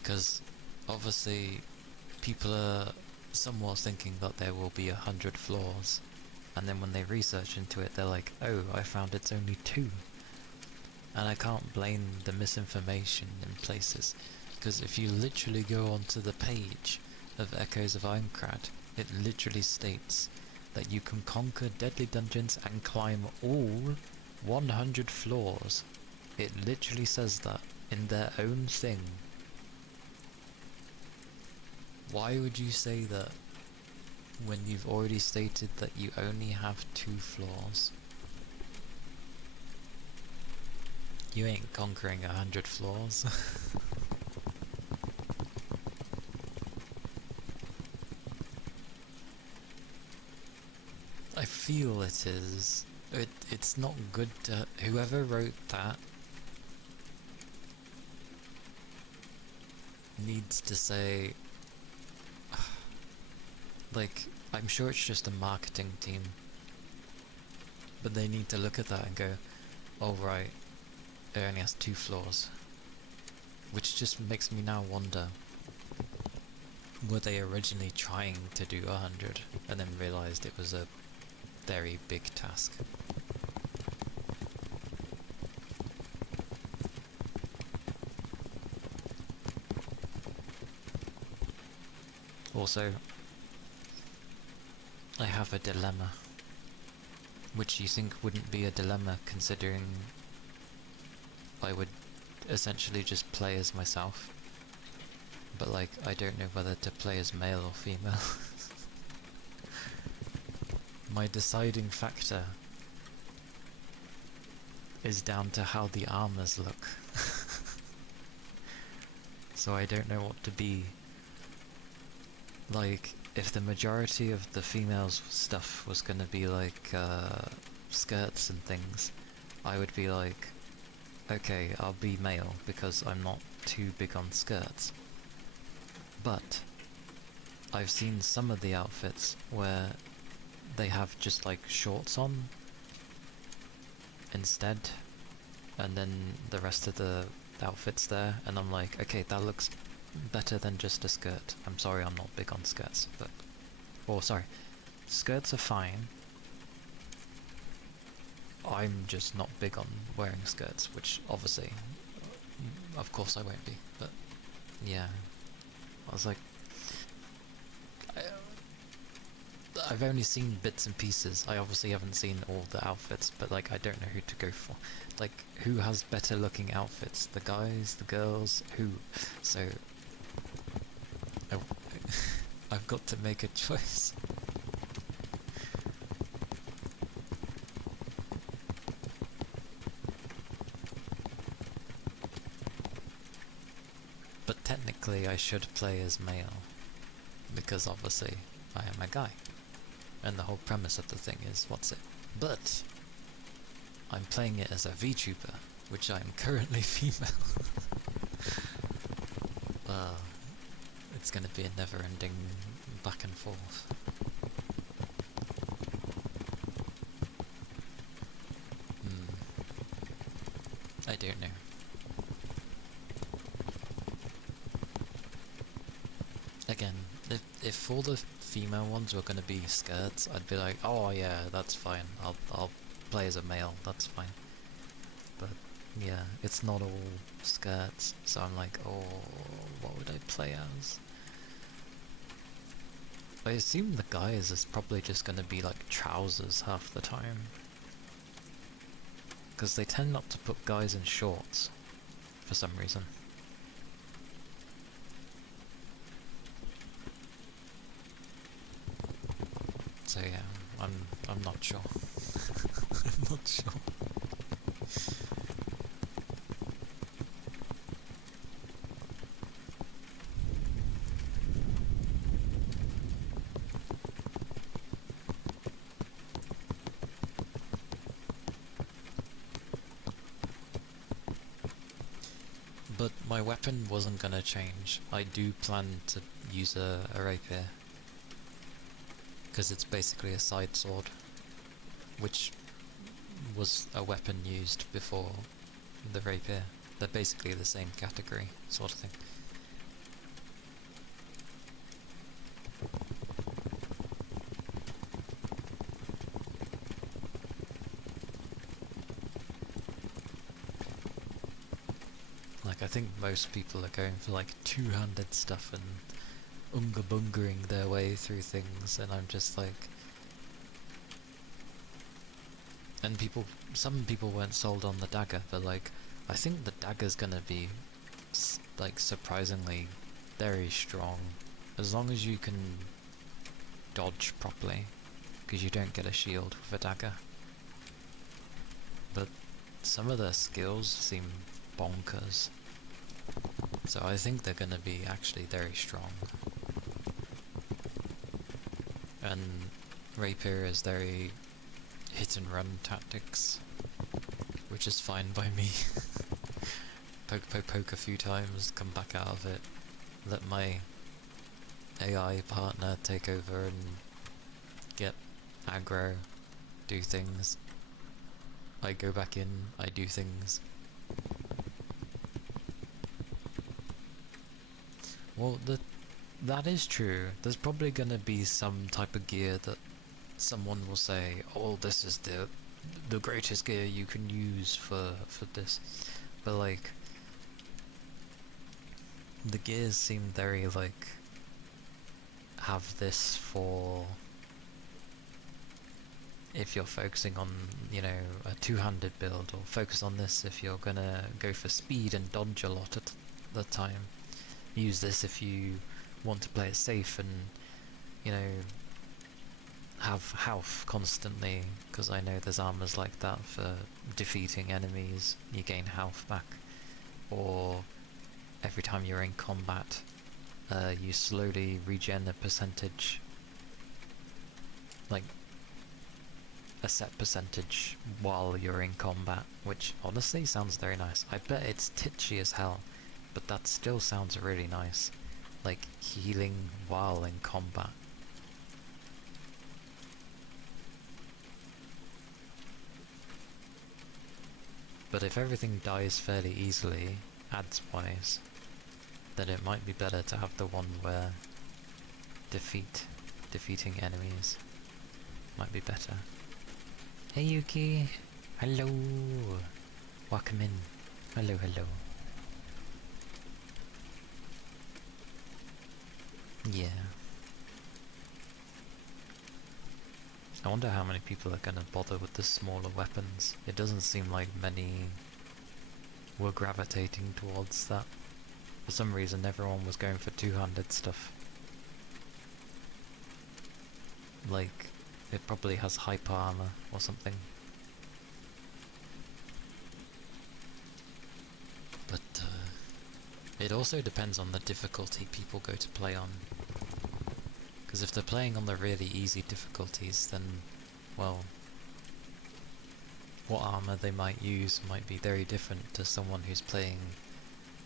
Because obviously people are somewhat thinking that there will be 100 floors, and then when they research into it, they're like, oh, I found it's only 2. And I can't blame the misinformation in places, because if you literally go onto the page of Echoes of Ironcrad, it literally states that you can conquer deadly dungeons and climb all 100 floors. It literally says that in their own thing. Why would you say that when you've already stated that you only have 2 floors? You ain't conquering 100 floors. I feel it is. It's not good to... Whoever wrote that needs to say... Like, I'm sure it's just a marketing team, but they need to look at that and go, oh right, it only has 2 floors. Which just makes me now wonder, were they originally trying to do 100 and then realised it was a very big task? Also, I have a dilemma, which you think wouldn't be a dilemma considering I would essentially just play as myself. But like, I don't know whether to play as male or female. My deciding factor is down to how the armors look. So I don't know what to be. Like, if the majority of the females' stuff was gonna be like, skirts and things, I would be like, okay, I'll be male because I'm not too big on skirts. But I've seen some of the outfits where they have just like shorts on instead, and then the rest of the outfit's there, and I'm like, okay, that looks better than just a skirt. I'm sorry, I'm not big on skirts, but... Or, sorry, skirts are fine. I'm just not big on wearing skirts, which obviously, of course I won't be, but yeah. I was like... I've only seen bits and pieces. I obviously haven't seen all the outfits, but like, I don't know who to go for. Like, who has better looking outfits? The guys, the girls, who? So... I've got to make a choice. But technically I should play as male, because obviously I am a guy. And the whole premise of the thing is, what's it? But I'm playing it as a VTuber, which I am currently female. It's gonna be a never-ending back and forth. I don't know. Again, if all the female ones were gonna be skirts, I'd be like, oh yeah, that's fine. I'll play as a male. That's fine. But yeah, it's not all skirts, so I'm like, oh, what would I play as? I assume the guys is probably just gonna be like trousers half the time, because they tend not to put guys in shorts for some reason. So yeah, I'm not sure. I'm not sure. But my weapon wasn't gonna change. I do plan to use a rapier, because it's basically a side sword, which was a weapon used before the rapier. They're basically the same category, sort of thing. I think most people are going for like two-handed stuff and unga-bungering their way through things, and I'm just like... And some people weren't sold on the dagger, but like, I think the dagger's gonna be like surprisingly very strong, as long as you can dodge properly, because you don't get a shield with a dagger. But some of their skills seem bonkers, so I think they're gonna be actually very strong. And rapier is very hit and run tactics, which is fine by me. Poke a few times, come back out of it, let my AI partner take over and get aggro, do things. I go back in, I do things. Well, that is true. There's probably gonna be some type of gear that someone will say, oh, this is the greatest gear you can use for this. But like, the gears seem very like, have this for if you're focusing on, you know, a two-handed build, or focus on this if you're gonna go for speed and dodge a lot at the time. Use this if you want to play it safe and, you know, have health constantly, because I know there's armors like that for defeating enemies, you gain health back. Or every time you're in combat, you slowly regen a percentage, like a set percentage while you're in combat, which honestly sounds very nice. I bet it's titchy as hell, but that still sounds really nice, like healing while in combat. But if everything dies fairly easily, ads-wise, then it might be better to have the one where defeating enemies might be better. Hey Yuki! Hello! Welcome in. Hello, hello. Yeah. I wonder how many people are gonna bother with the smaller weapons. It doesn't seem like many were gravitating towards that. For some reason everyone was going for two-handed stuff. Like, it probably has hyper armor or something. But it also depends on the difficulty people go to play on. Because if they're playing on the really easy difficulties, then, well, what armor they might use might be very different to someone who's playing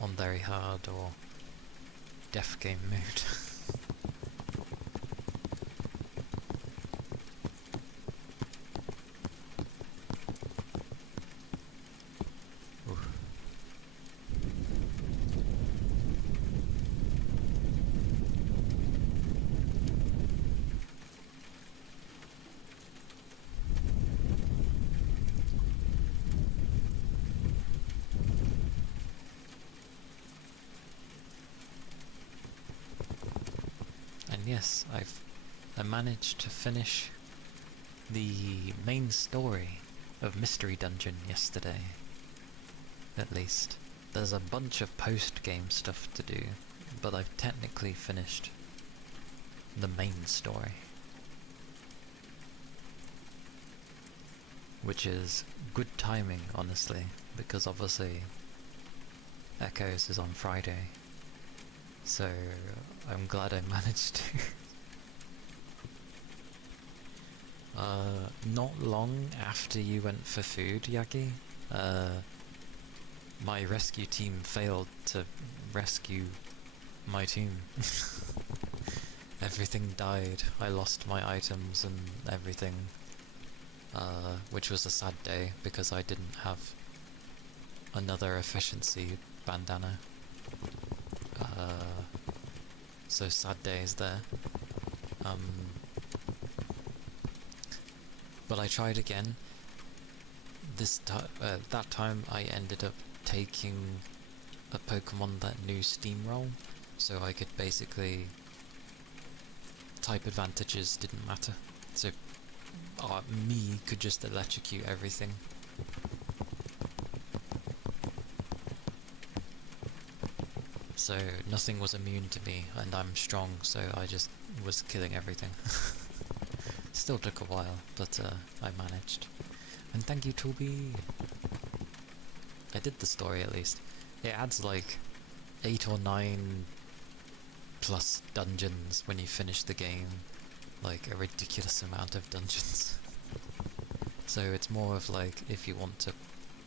on very hard or death game mode. And yes, I managed to finish the main story of Mystery Dungeon yesterday. At least. There's a bunch of post-game stuff to do, but I've technically finished the main story. Which is good timing, honestly, because obviously Echoes is on Friday. So I'm glad I managed to. Not long after you went for food, Yagi, my rescue team failed to rescue my team. Everything died. I lost my items and everything, which was a sad day because I didn't have another efficiency bandana. So sad days there. But I tried again. That time I ended up taking a Pokemon that knew Steamroll, so I could basically... type advantages didn't matter. So me could just electrocute everything. So nothing was immune to me, and I'm strong, so I just was killing everything. Still took a while, but I managed. And thank you, Toby! I did the story at least. It adds like 8 or 9 plus dungeons when you finish the game. Like a ridiculous amount of dungeons. So it's more of like, if you want to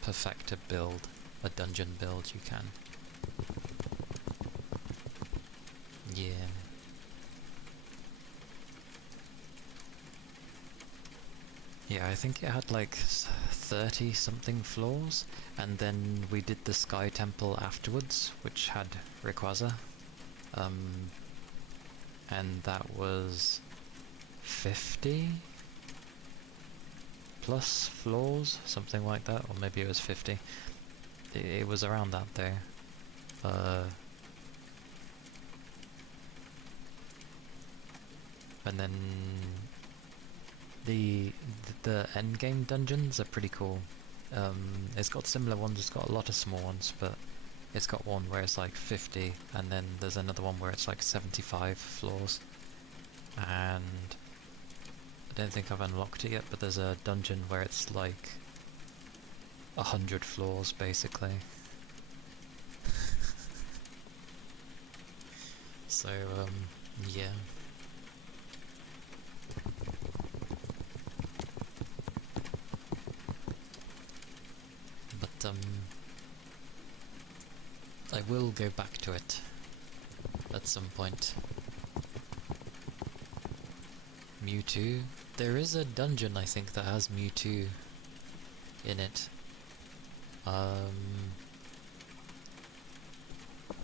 perfect a build, a dungeon build, you can. Yeah. Yeah, I think it had like 30 something floors, and then we did the Sky Temple afterwards, which had Rayquaza. And that was 50 plus floors, something like that, or maybe it was 50. It was around that there. And then the end game dungeons are pretty cool. It's got similar ones, it's got a lot of small ones, but it's got one where it's like 50, and then there's another one where it's like 75 floors. And I don't think I've unlocked it yet, but there's a dungeon where it's like 100 floors basically. So yeah. But I will go back to it at some point. Mewtwo. There is a dungeon, I think, that has Mewtwo in it.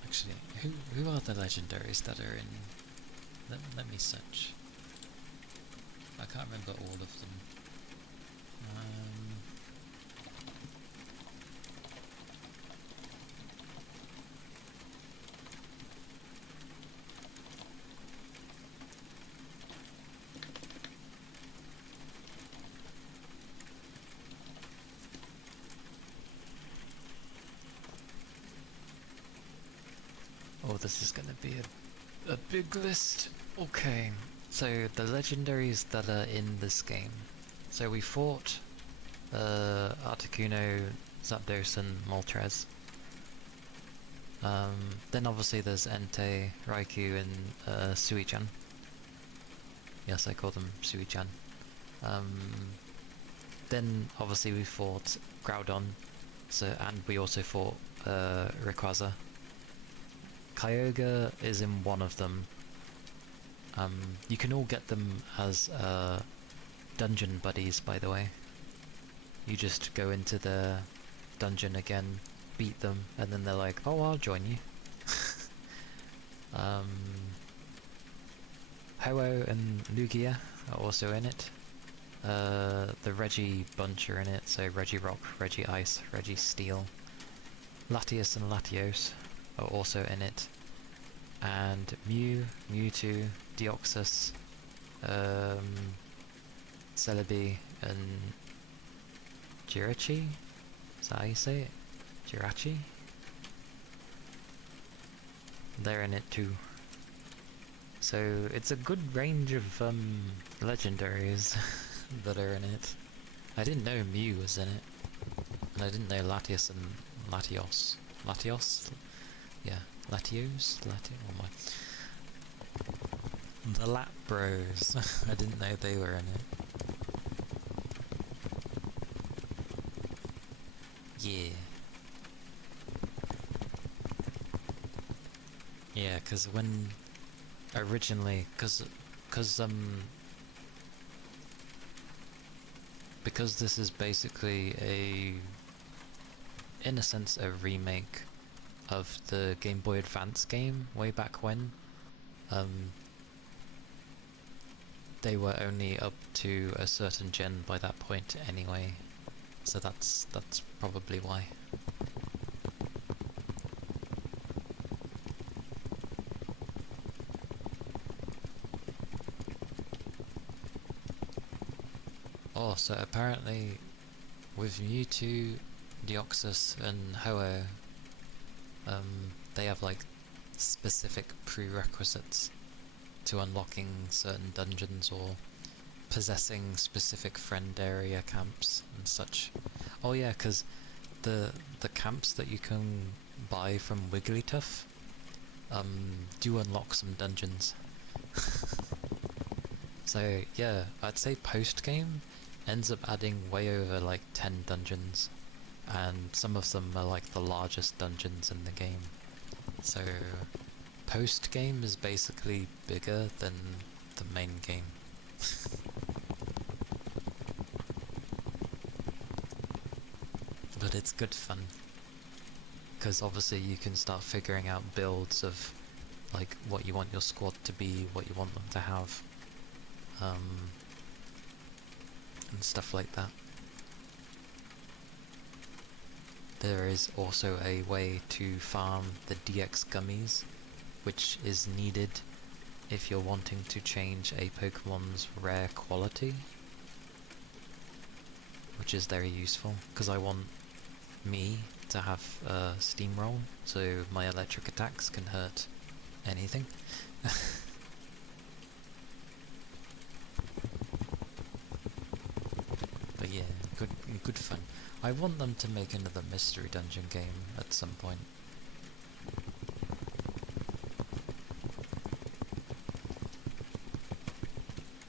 Actually, who are the legendaries that are in... Let me search. I can't remember all of them. Oh, this is gonna be a big list. Okay, so the legendaries that are in this game. So we fought Articuno, Zapdos and Moltres. Then obviously there's Entei, Raikou and Suichan. Yes, I call them Suichan. Then obviously we fought Groudon, and we also fought Rayquaza. Kyogre is in one of them. You can all get them as dungeon buddies, by the way. You just go into the dungeon again, beat them, and then they're like, oh, I'll join you. Ho-Oh and Lugia are also in it. The Reggie bunch are in it, so Regirock, Regice, Registeel. Latios and Latios are also in it. And Mew, Mewtwo, Deoxys, Celebi, and Jirachi? Is that how you say it? Jirachi? They're in it too. So it's a good range of legendaries that are in it. I didn't know Mew was in it. And I didn't know Latios and Latios. Latios? Yeah. Latios? Oh my. The Lat Bros. I didn't know they were in it. Yeah. Yeah, because when originally, because this is basically in a sense a remake of the Game Boy Advance game way back when. They were only up to a certain gen by that point anyway, so that's probably why. Oh, so apparently with Mewtwo, Deoxys, and Ho-Oh, they have like specific prerequisites to unlocking certain dungeons or possessing specific friend area camps and such. Oh yeah, because the camps that you can buy from Wigglytuff do unlock some dungeons. So yeah, I'd say post-game ends up adding way over like 10 dungeons, and some of them are like the largest dungeons in the game. So post-game is basically bigger than the main game. But it's good fun, because obviously you can start figuring out builds of like what you want your squad to be, what you want them to have, and stuff like that. There is also a way to farm the DX gummies, which is needed if you're wanting to change a Pokemon's rare quality, which is very useful, because I want me to have a Steamroll, so my electric attacks can hurt anything. But yeah, good fun. I want them to make another mystery dungeon game at some point.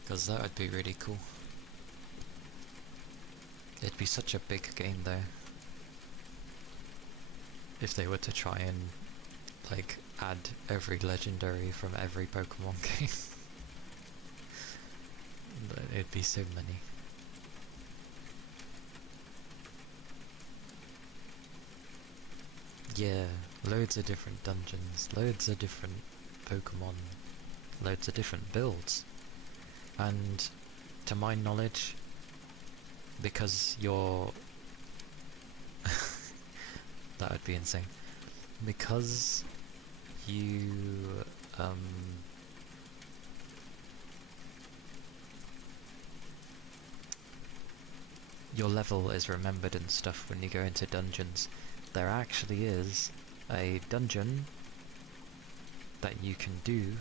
Because that would be really cool. It'd be such a big game though, if they were to try and like add every legendary from every Pokemon game. It'd be so many. Yeah, loads of different dungeons, loads of different Pokemon, loads of different builds. And to my knowledge, because you're... that would be insane. Because you... your level is remembered and stuff when you go into dungeons. There actually is a dungeon that you can do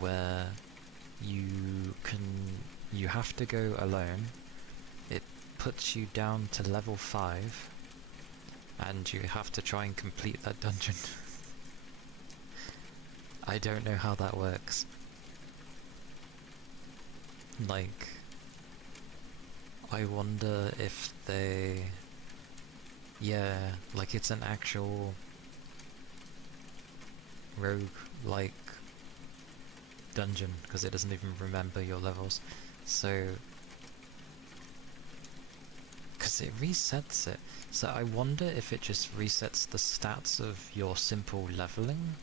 where you have to go alone. It puts you down to level 5 and you have to try and complete that dungeon. I don't know how that works. Like, I wonder if they... yeah, like it's an actual rogue-like dungeon, because it doesn't even remember your levels. So... because it resets it. So I wonder if it just resets the stats of your simple leveling.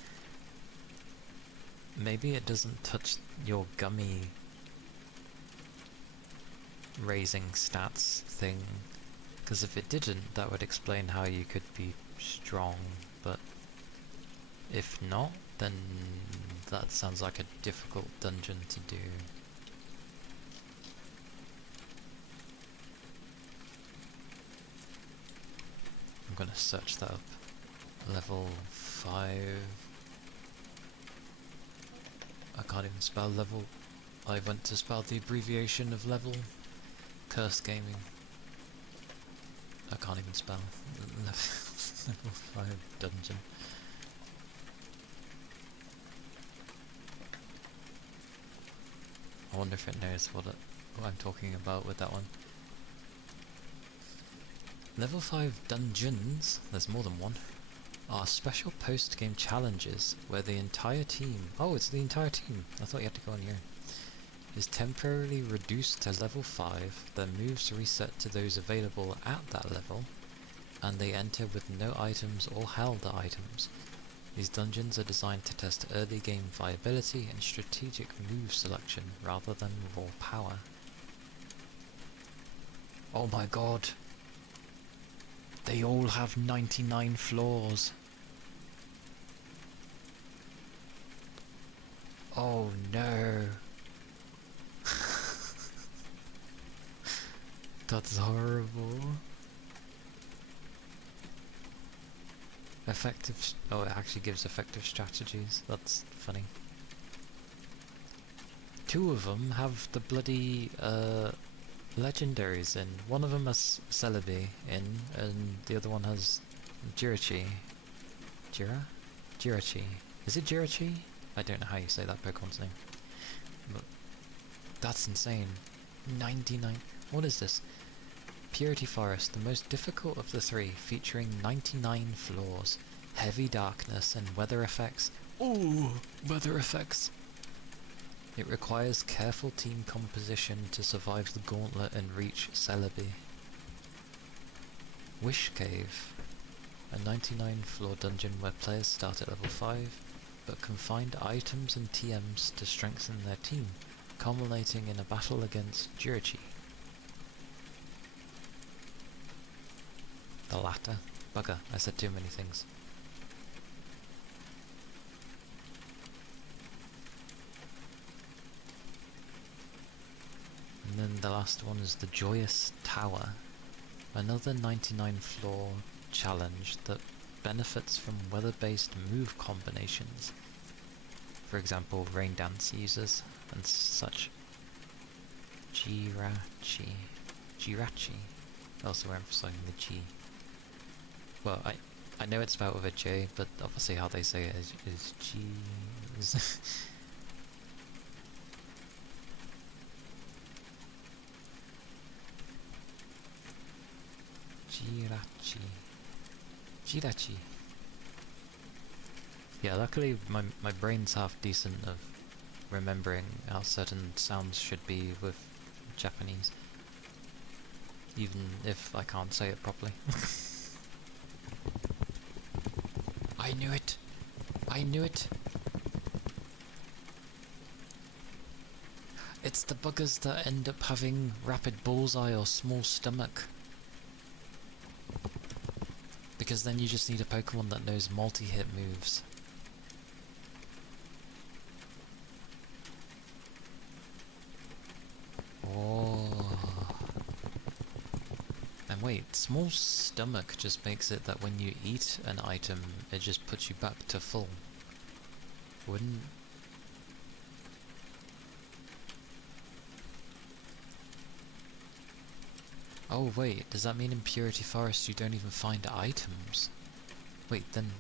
Maybe it doesn't touch your gummy raising stats thing, because if it didn't, that would explain how you could be strong, but if not, then that sounds like a difficult dungeon to do. I'm gonna search that up. Level 5... I can't even spell level. I went to spell the abbreviation of level. Curse Gaming. I can't even spell. Level 5 dungeon. I wonder if it knows what I'm talking about with that one. Level 5 dungeons, there's more than one, are special post-game challenges where the entire team... oh, it's the entire team! I thought you had to go on your own. Is temporarily reduced to level 5, their moves reset to those available at that level, and they enter with no items or held items. These dungeons are designed to test early game viability and strategic move selection rather than raw power. Oh my god! They all have 99 floors! Oh no! That's horrible. Effective. Oh, it actually gives effective strategies. That's funny. Two of them have the bloody legendaries in. One of them has Celebi in, and the other one has Jirachi. Jirachi. Is it Jirachi? I don't know how you say that Pokemon's name. But that's insane. 99. What is this? Purity Forest, the most difficult of the three, featuring 99 floors, heavy darkness, and weather effects. Ooh, weather effects! It requires careful team composition to survive the gauntlet and reach Celebi. Wish Cave, a 99-floor dungeon where players start at level 5, but can find items and TMs to strengthen their team, culminating in a battle against Jirachi. The latter? Bugger, I said too many things. And then the last one is the Joyous Tower, another 99-floor challenge that benefits from weather-based move combinations. For example, Rain Dance users and such. Jirachi. Also we're emphasizing the G. Well, I know it's spelled with a J, but obviously how they say it is G's. Jirachi. Yeah, luckily my brain's half decent of remembering how certain sounds should be with Japanese, even if I can't say it properly. I knew it! I knew it! It's the buggers that end up having rapid bullseye or small stomach. Because then you just need a Pokemon that knows multi-hit moves. Oh. And wait, small stomach just makes it that when you eat an item, it just puts you back to full. Wouldn't... Oh wait, does that mean in Purity Forest you don't even find items? Wait, then...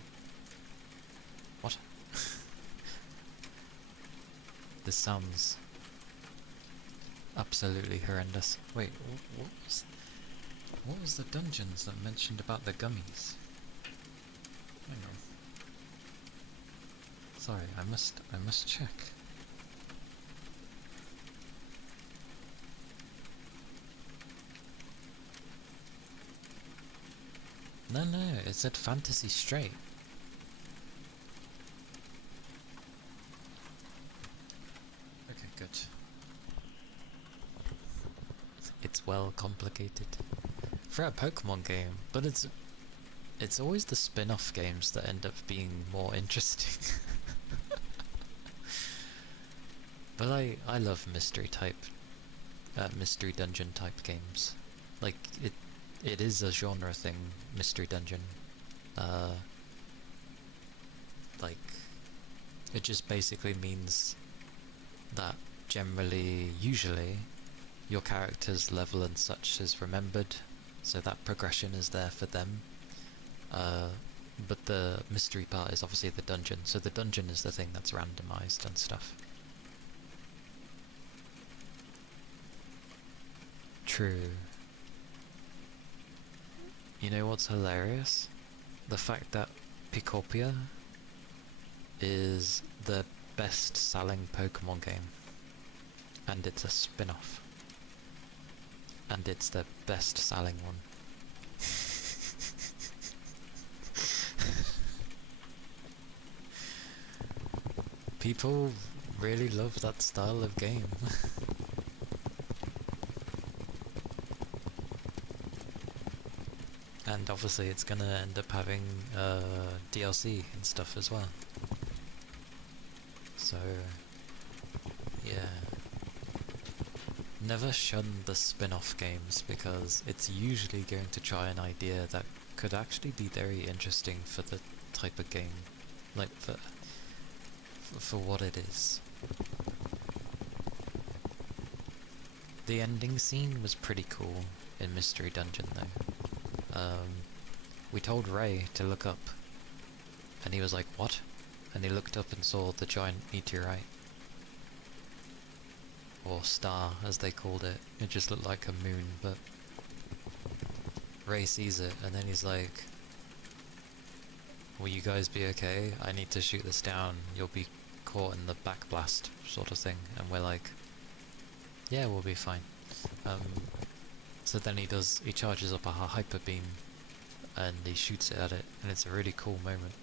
What? This sounds... absolutely horrendous. Wait, what was the dungeons that mentioned about the gummies? Hang on. Sorry, I must check. No, it said fantasy straight. Okay, good. It's well complicated. For a Pokemon game, but it's always the spin-off games that end up being more interesting. But I love mystery dungeon type games. Like it is a genre thing, mystery dungeon. Like it just basically means that usually your character's level and such is remembered, so that progression is there for them. But the mystery part is obviously the dungeon, so the dungeon is the thing that's randomized and stuff. True. You know what's hilarious? The fact that Picopia is the best-selling Pokemon game, and it's a spin-off, and it's the best-selling one. People really love that style of game. And obviously it's gonna end up having DLC and stuff as well. So, yeah. never shun the spin-off games, because it's usually going to try an idea that could actually be very interesting for the type of game, like for what it is. The ending scene was pretty cool in Mystery Dungeon though. We told Ray to look up, and he was like, "What?" And he looked up and saw the giant meteorite. Or star, as they called it. It just looked like a moon, but Ray sees it, and then he's like, "Will you guys be okay? I need to shoot this down. You'll be caught in the backblast," sort of thing. And we're like, "Yeah, we'll be fine." So then he charges up a hyper beam, and he shoots it at it, and it's a really cool moment.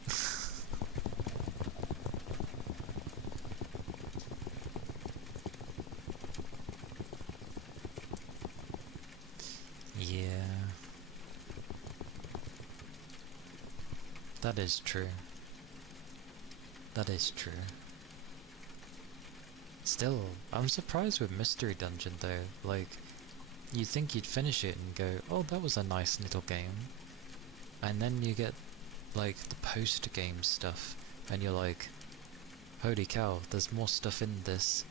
Yeah. That is true. That is true. Still, I'm surprised with Mystery Dungeon though. Like, you'd think you'd finish it and go, "Oh, that was a nice little game." And then you get, like, the post-game stuff, and you're like, "Holy cow, there's more stuff in this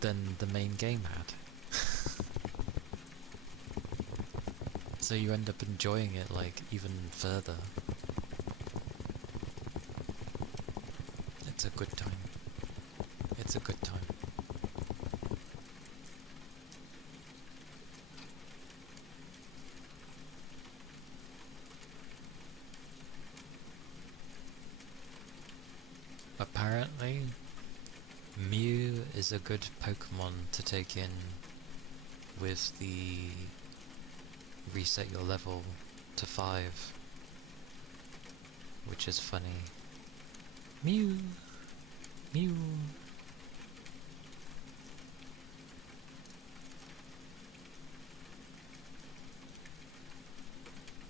than the main game had." So you end up enjoying it, like, even further. It's a good time. It's a good time. Apparently, Mew is a good Pokemon to take in with the reset your level to 5, which is funny. Mew! Mew!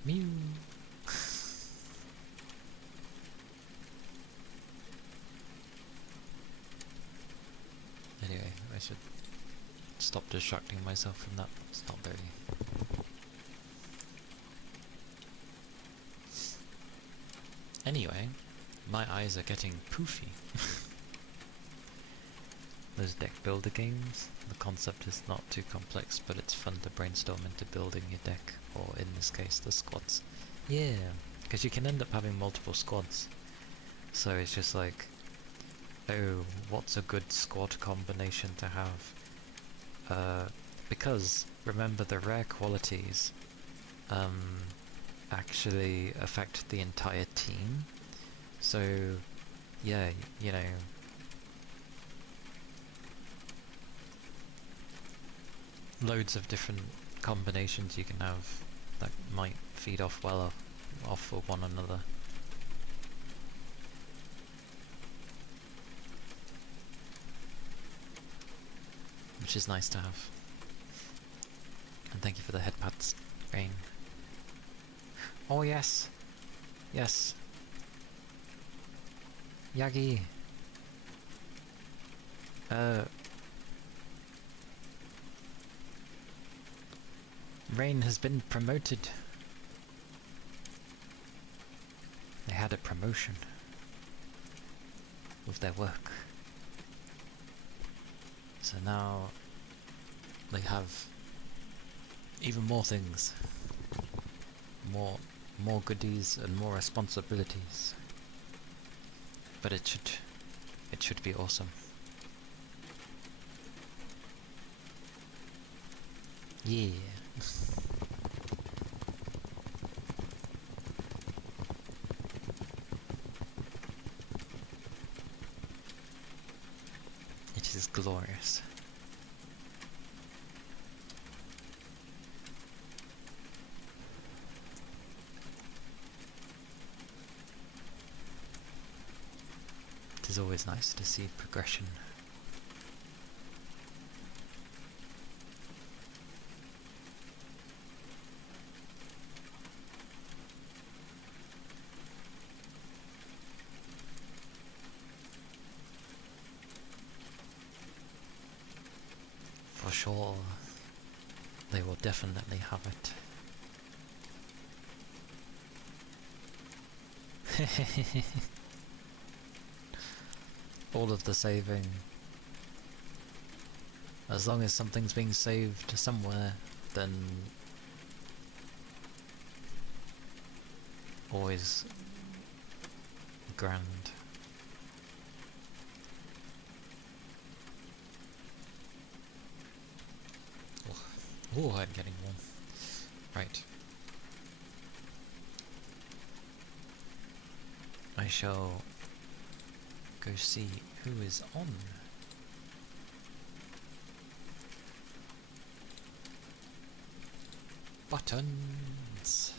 Mew! Anyway, I should stop distracting myself from that. It's not very... Anyway, my eyes are getting poofy. Those deck builder games, the concept is not too complex, but it's fun to brainstorm into building your deck, or in this case, the squads. Yeah, because you can end up having multiple squads. So it's just like, oh, what's a good squad combination to have? Because, remember, the rare qualities actually affect the entire team. So, yeah, you know, loads of different combinations you can have that might feed off well off of one another. Which is nice to have. And thank you for the head pats, Rain. Oh yes! Yes! Yagi! Rain has been promoted. They had a promotion with their work. So now they have even more things. More goodies and more responsibilities. But it should be awesome. Yeah. It is glorious. It is always nice to see progression. for sure. They will definitely have it. All of the saving. As long as something's being saved somewhere, then always grand. Oh, I'm getting warm. Right. I shall go see who is on. Buttons!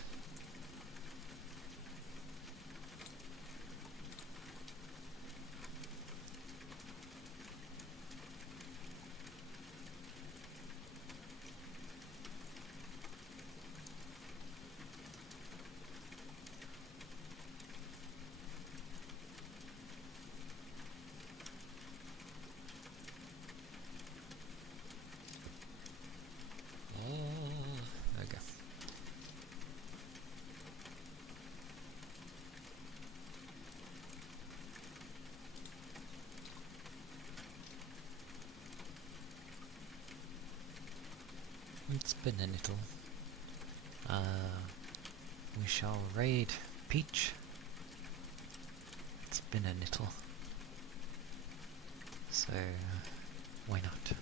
There we go. It's been a little. We shall raid Peach. It's been a little. So, why not?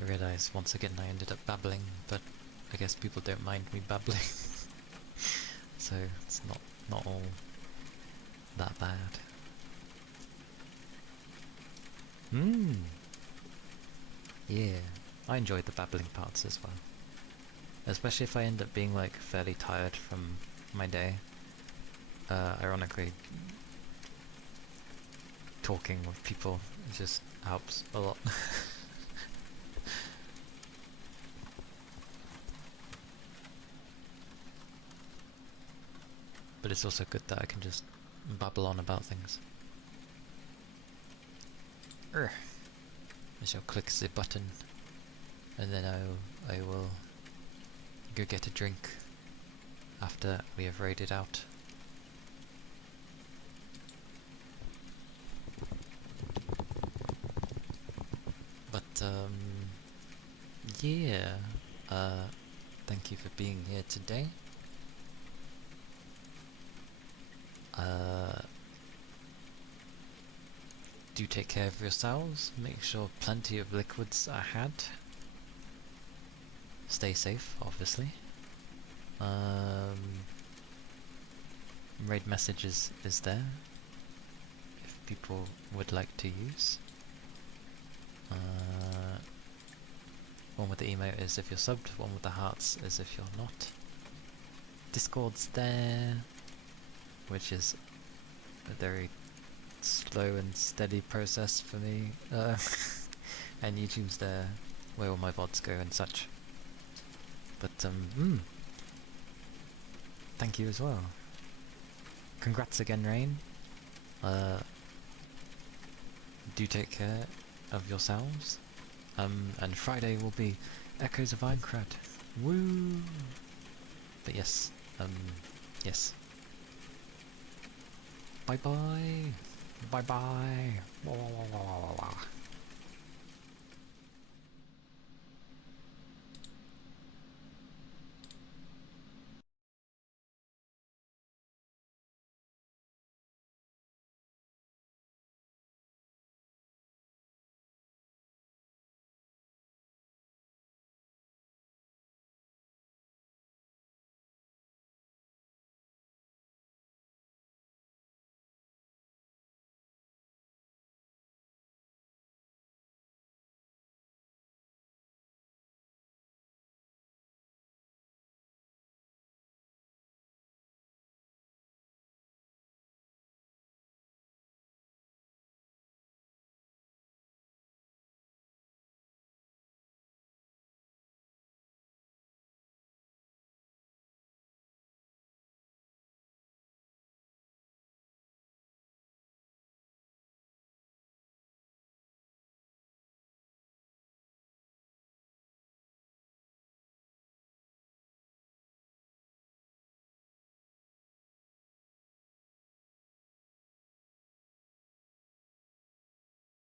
I realise once again I ended up babbling, but I guess people don't mind me babbling. So it's not all that bad. Yeah, I enjoyed the babbling parts as well. Especially if I end up being like fairly tired from my day. Ironically, talking with people just helps a lot. But it's also good that I can just babble on about things. I shall click the button, and then I will go get a drink after we have raided out. But yeah, thank you for being here today. Do take care of yourselves, make sure plenty of liquids are had. Stay safe, obviously. Raid messages is there, if people would like to use. One with the emote is if you're subbed, one with the hearts is if you're not. Discord's there, which is a very slow and steady process for me, and YouTube's there where all my VODs go and such. But thank you as well. Congrats again, Rain. Do take care of yourselves. And Friday will be Echoes of Aincrad. Woo! But yes, yes. Bye bye. Bye bye.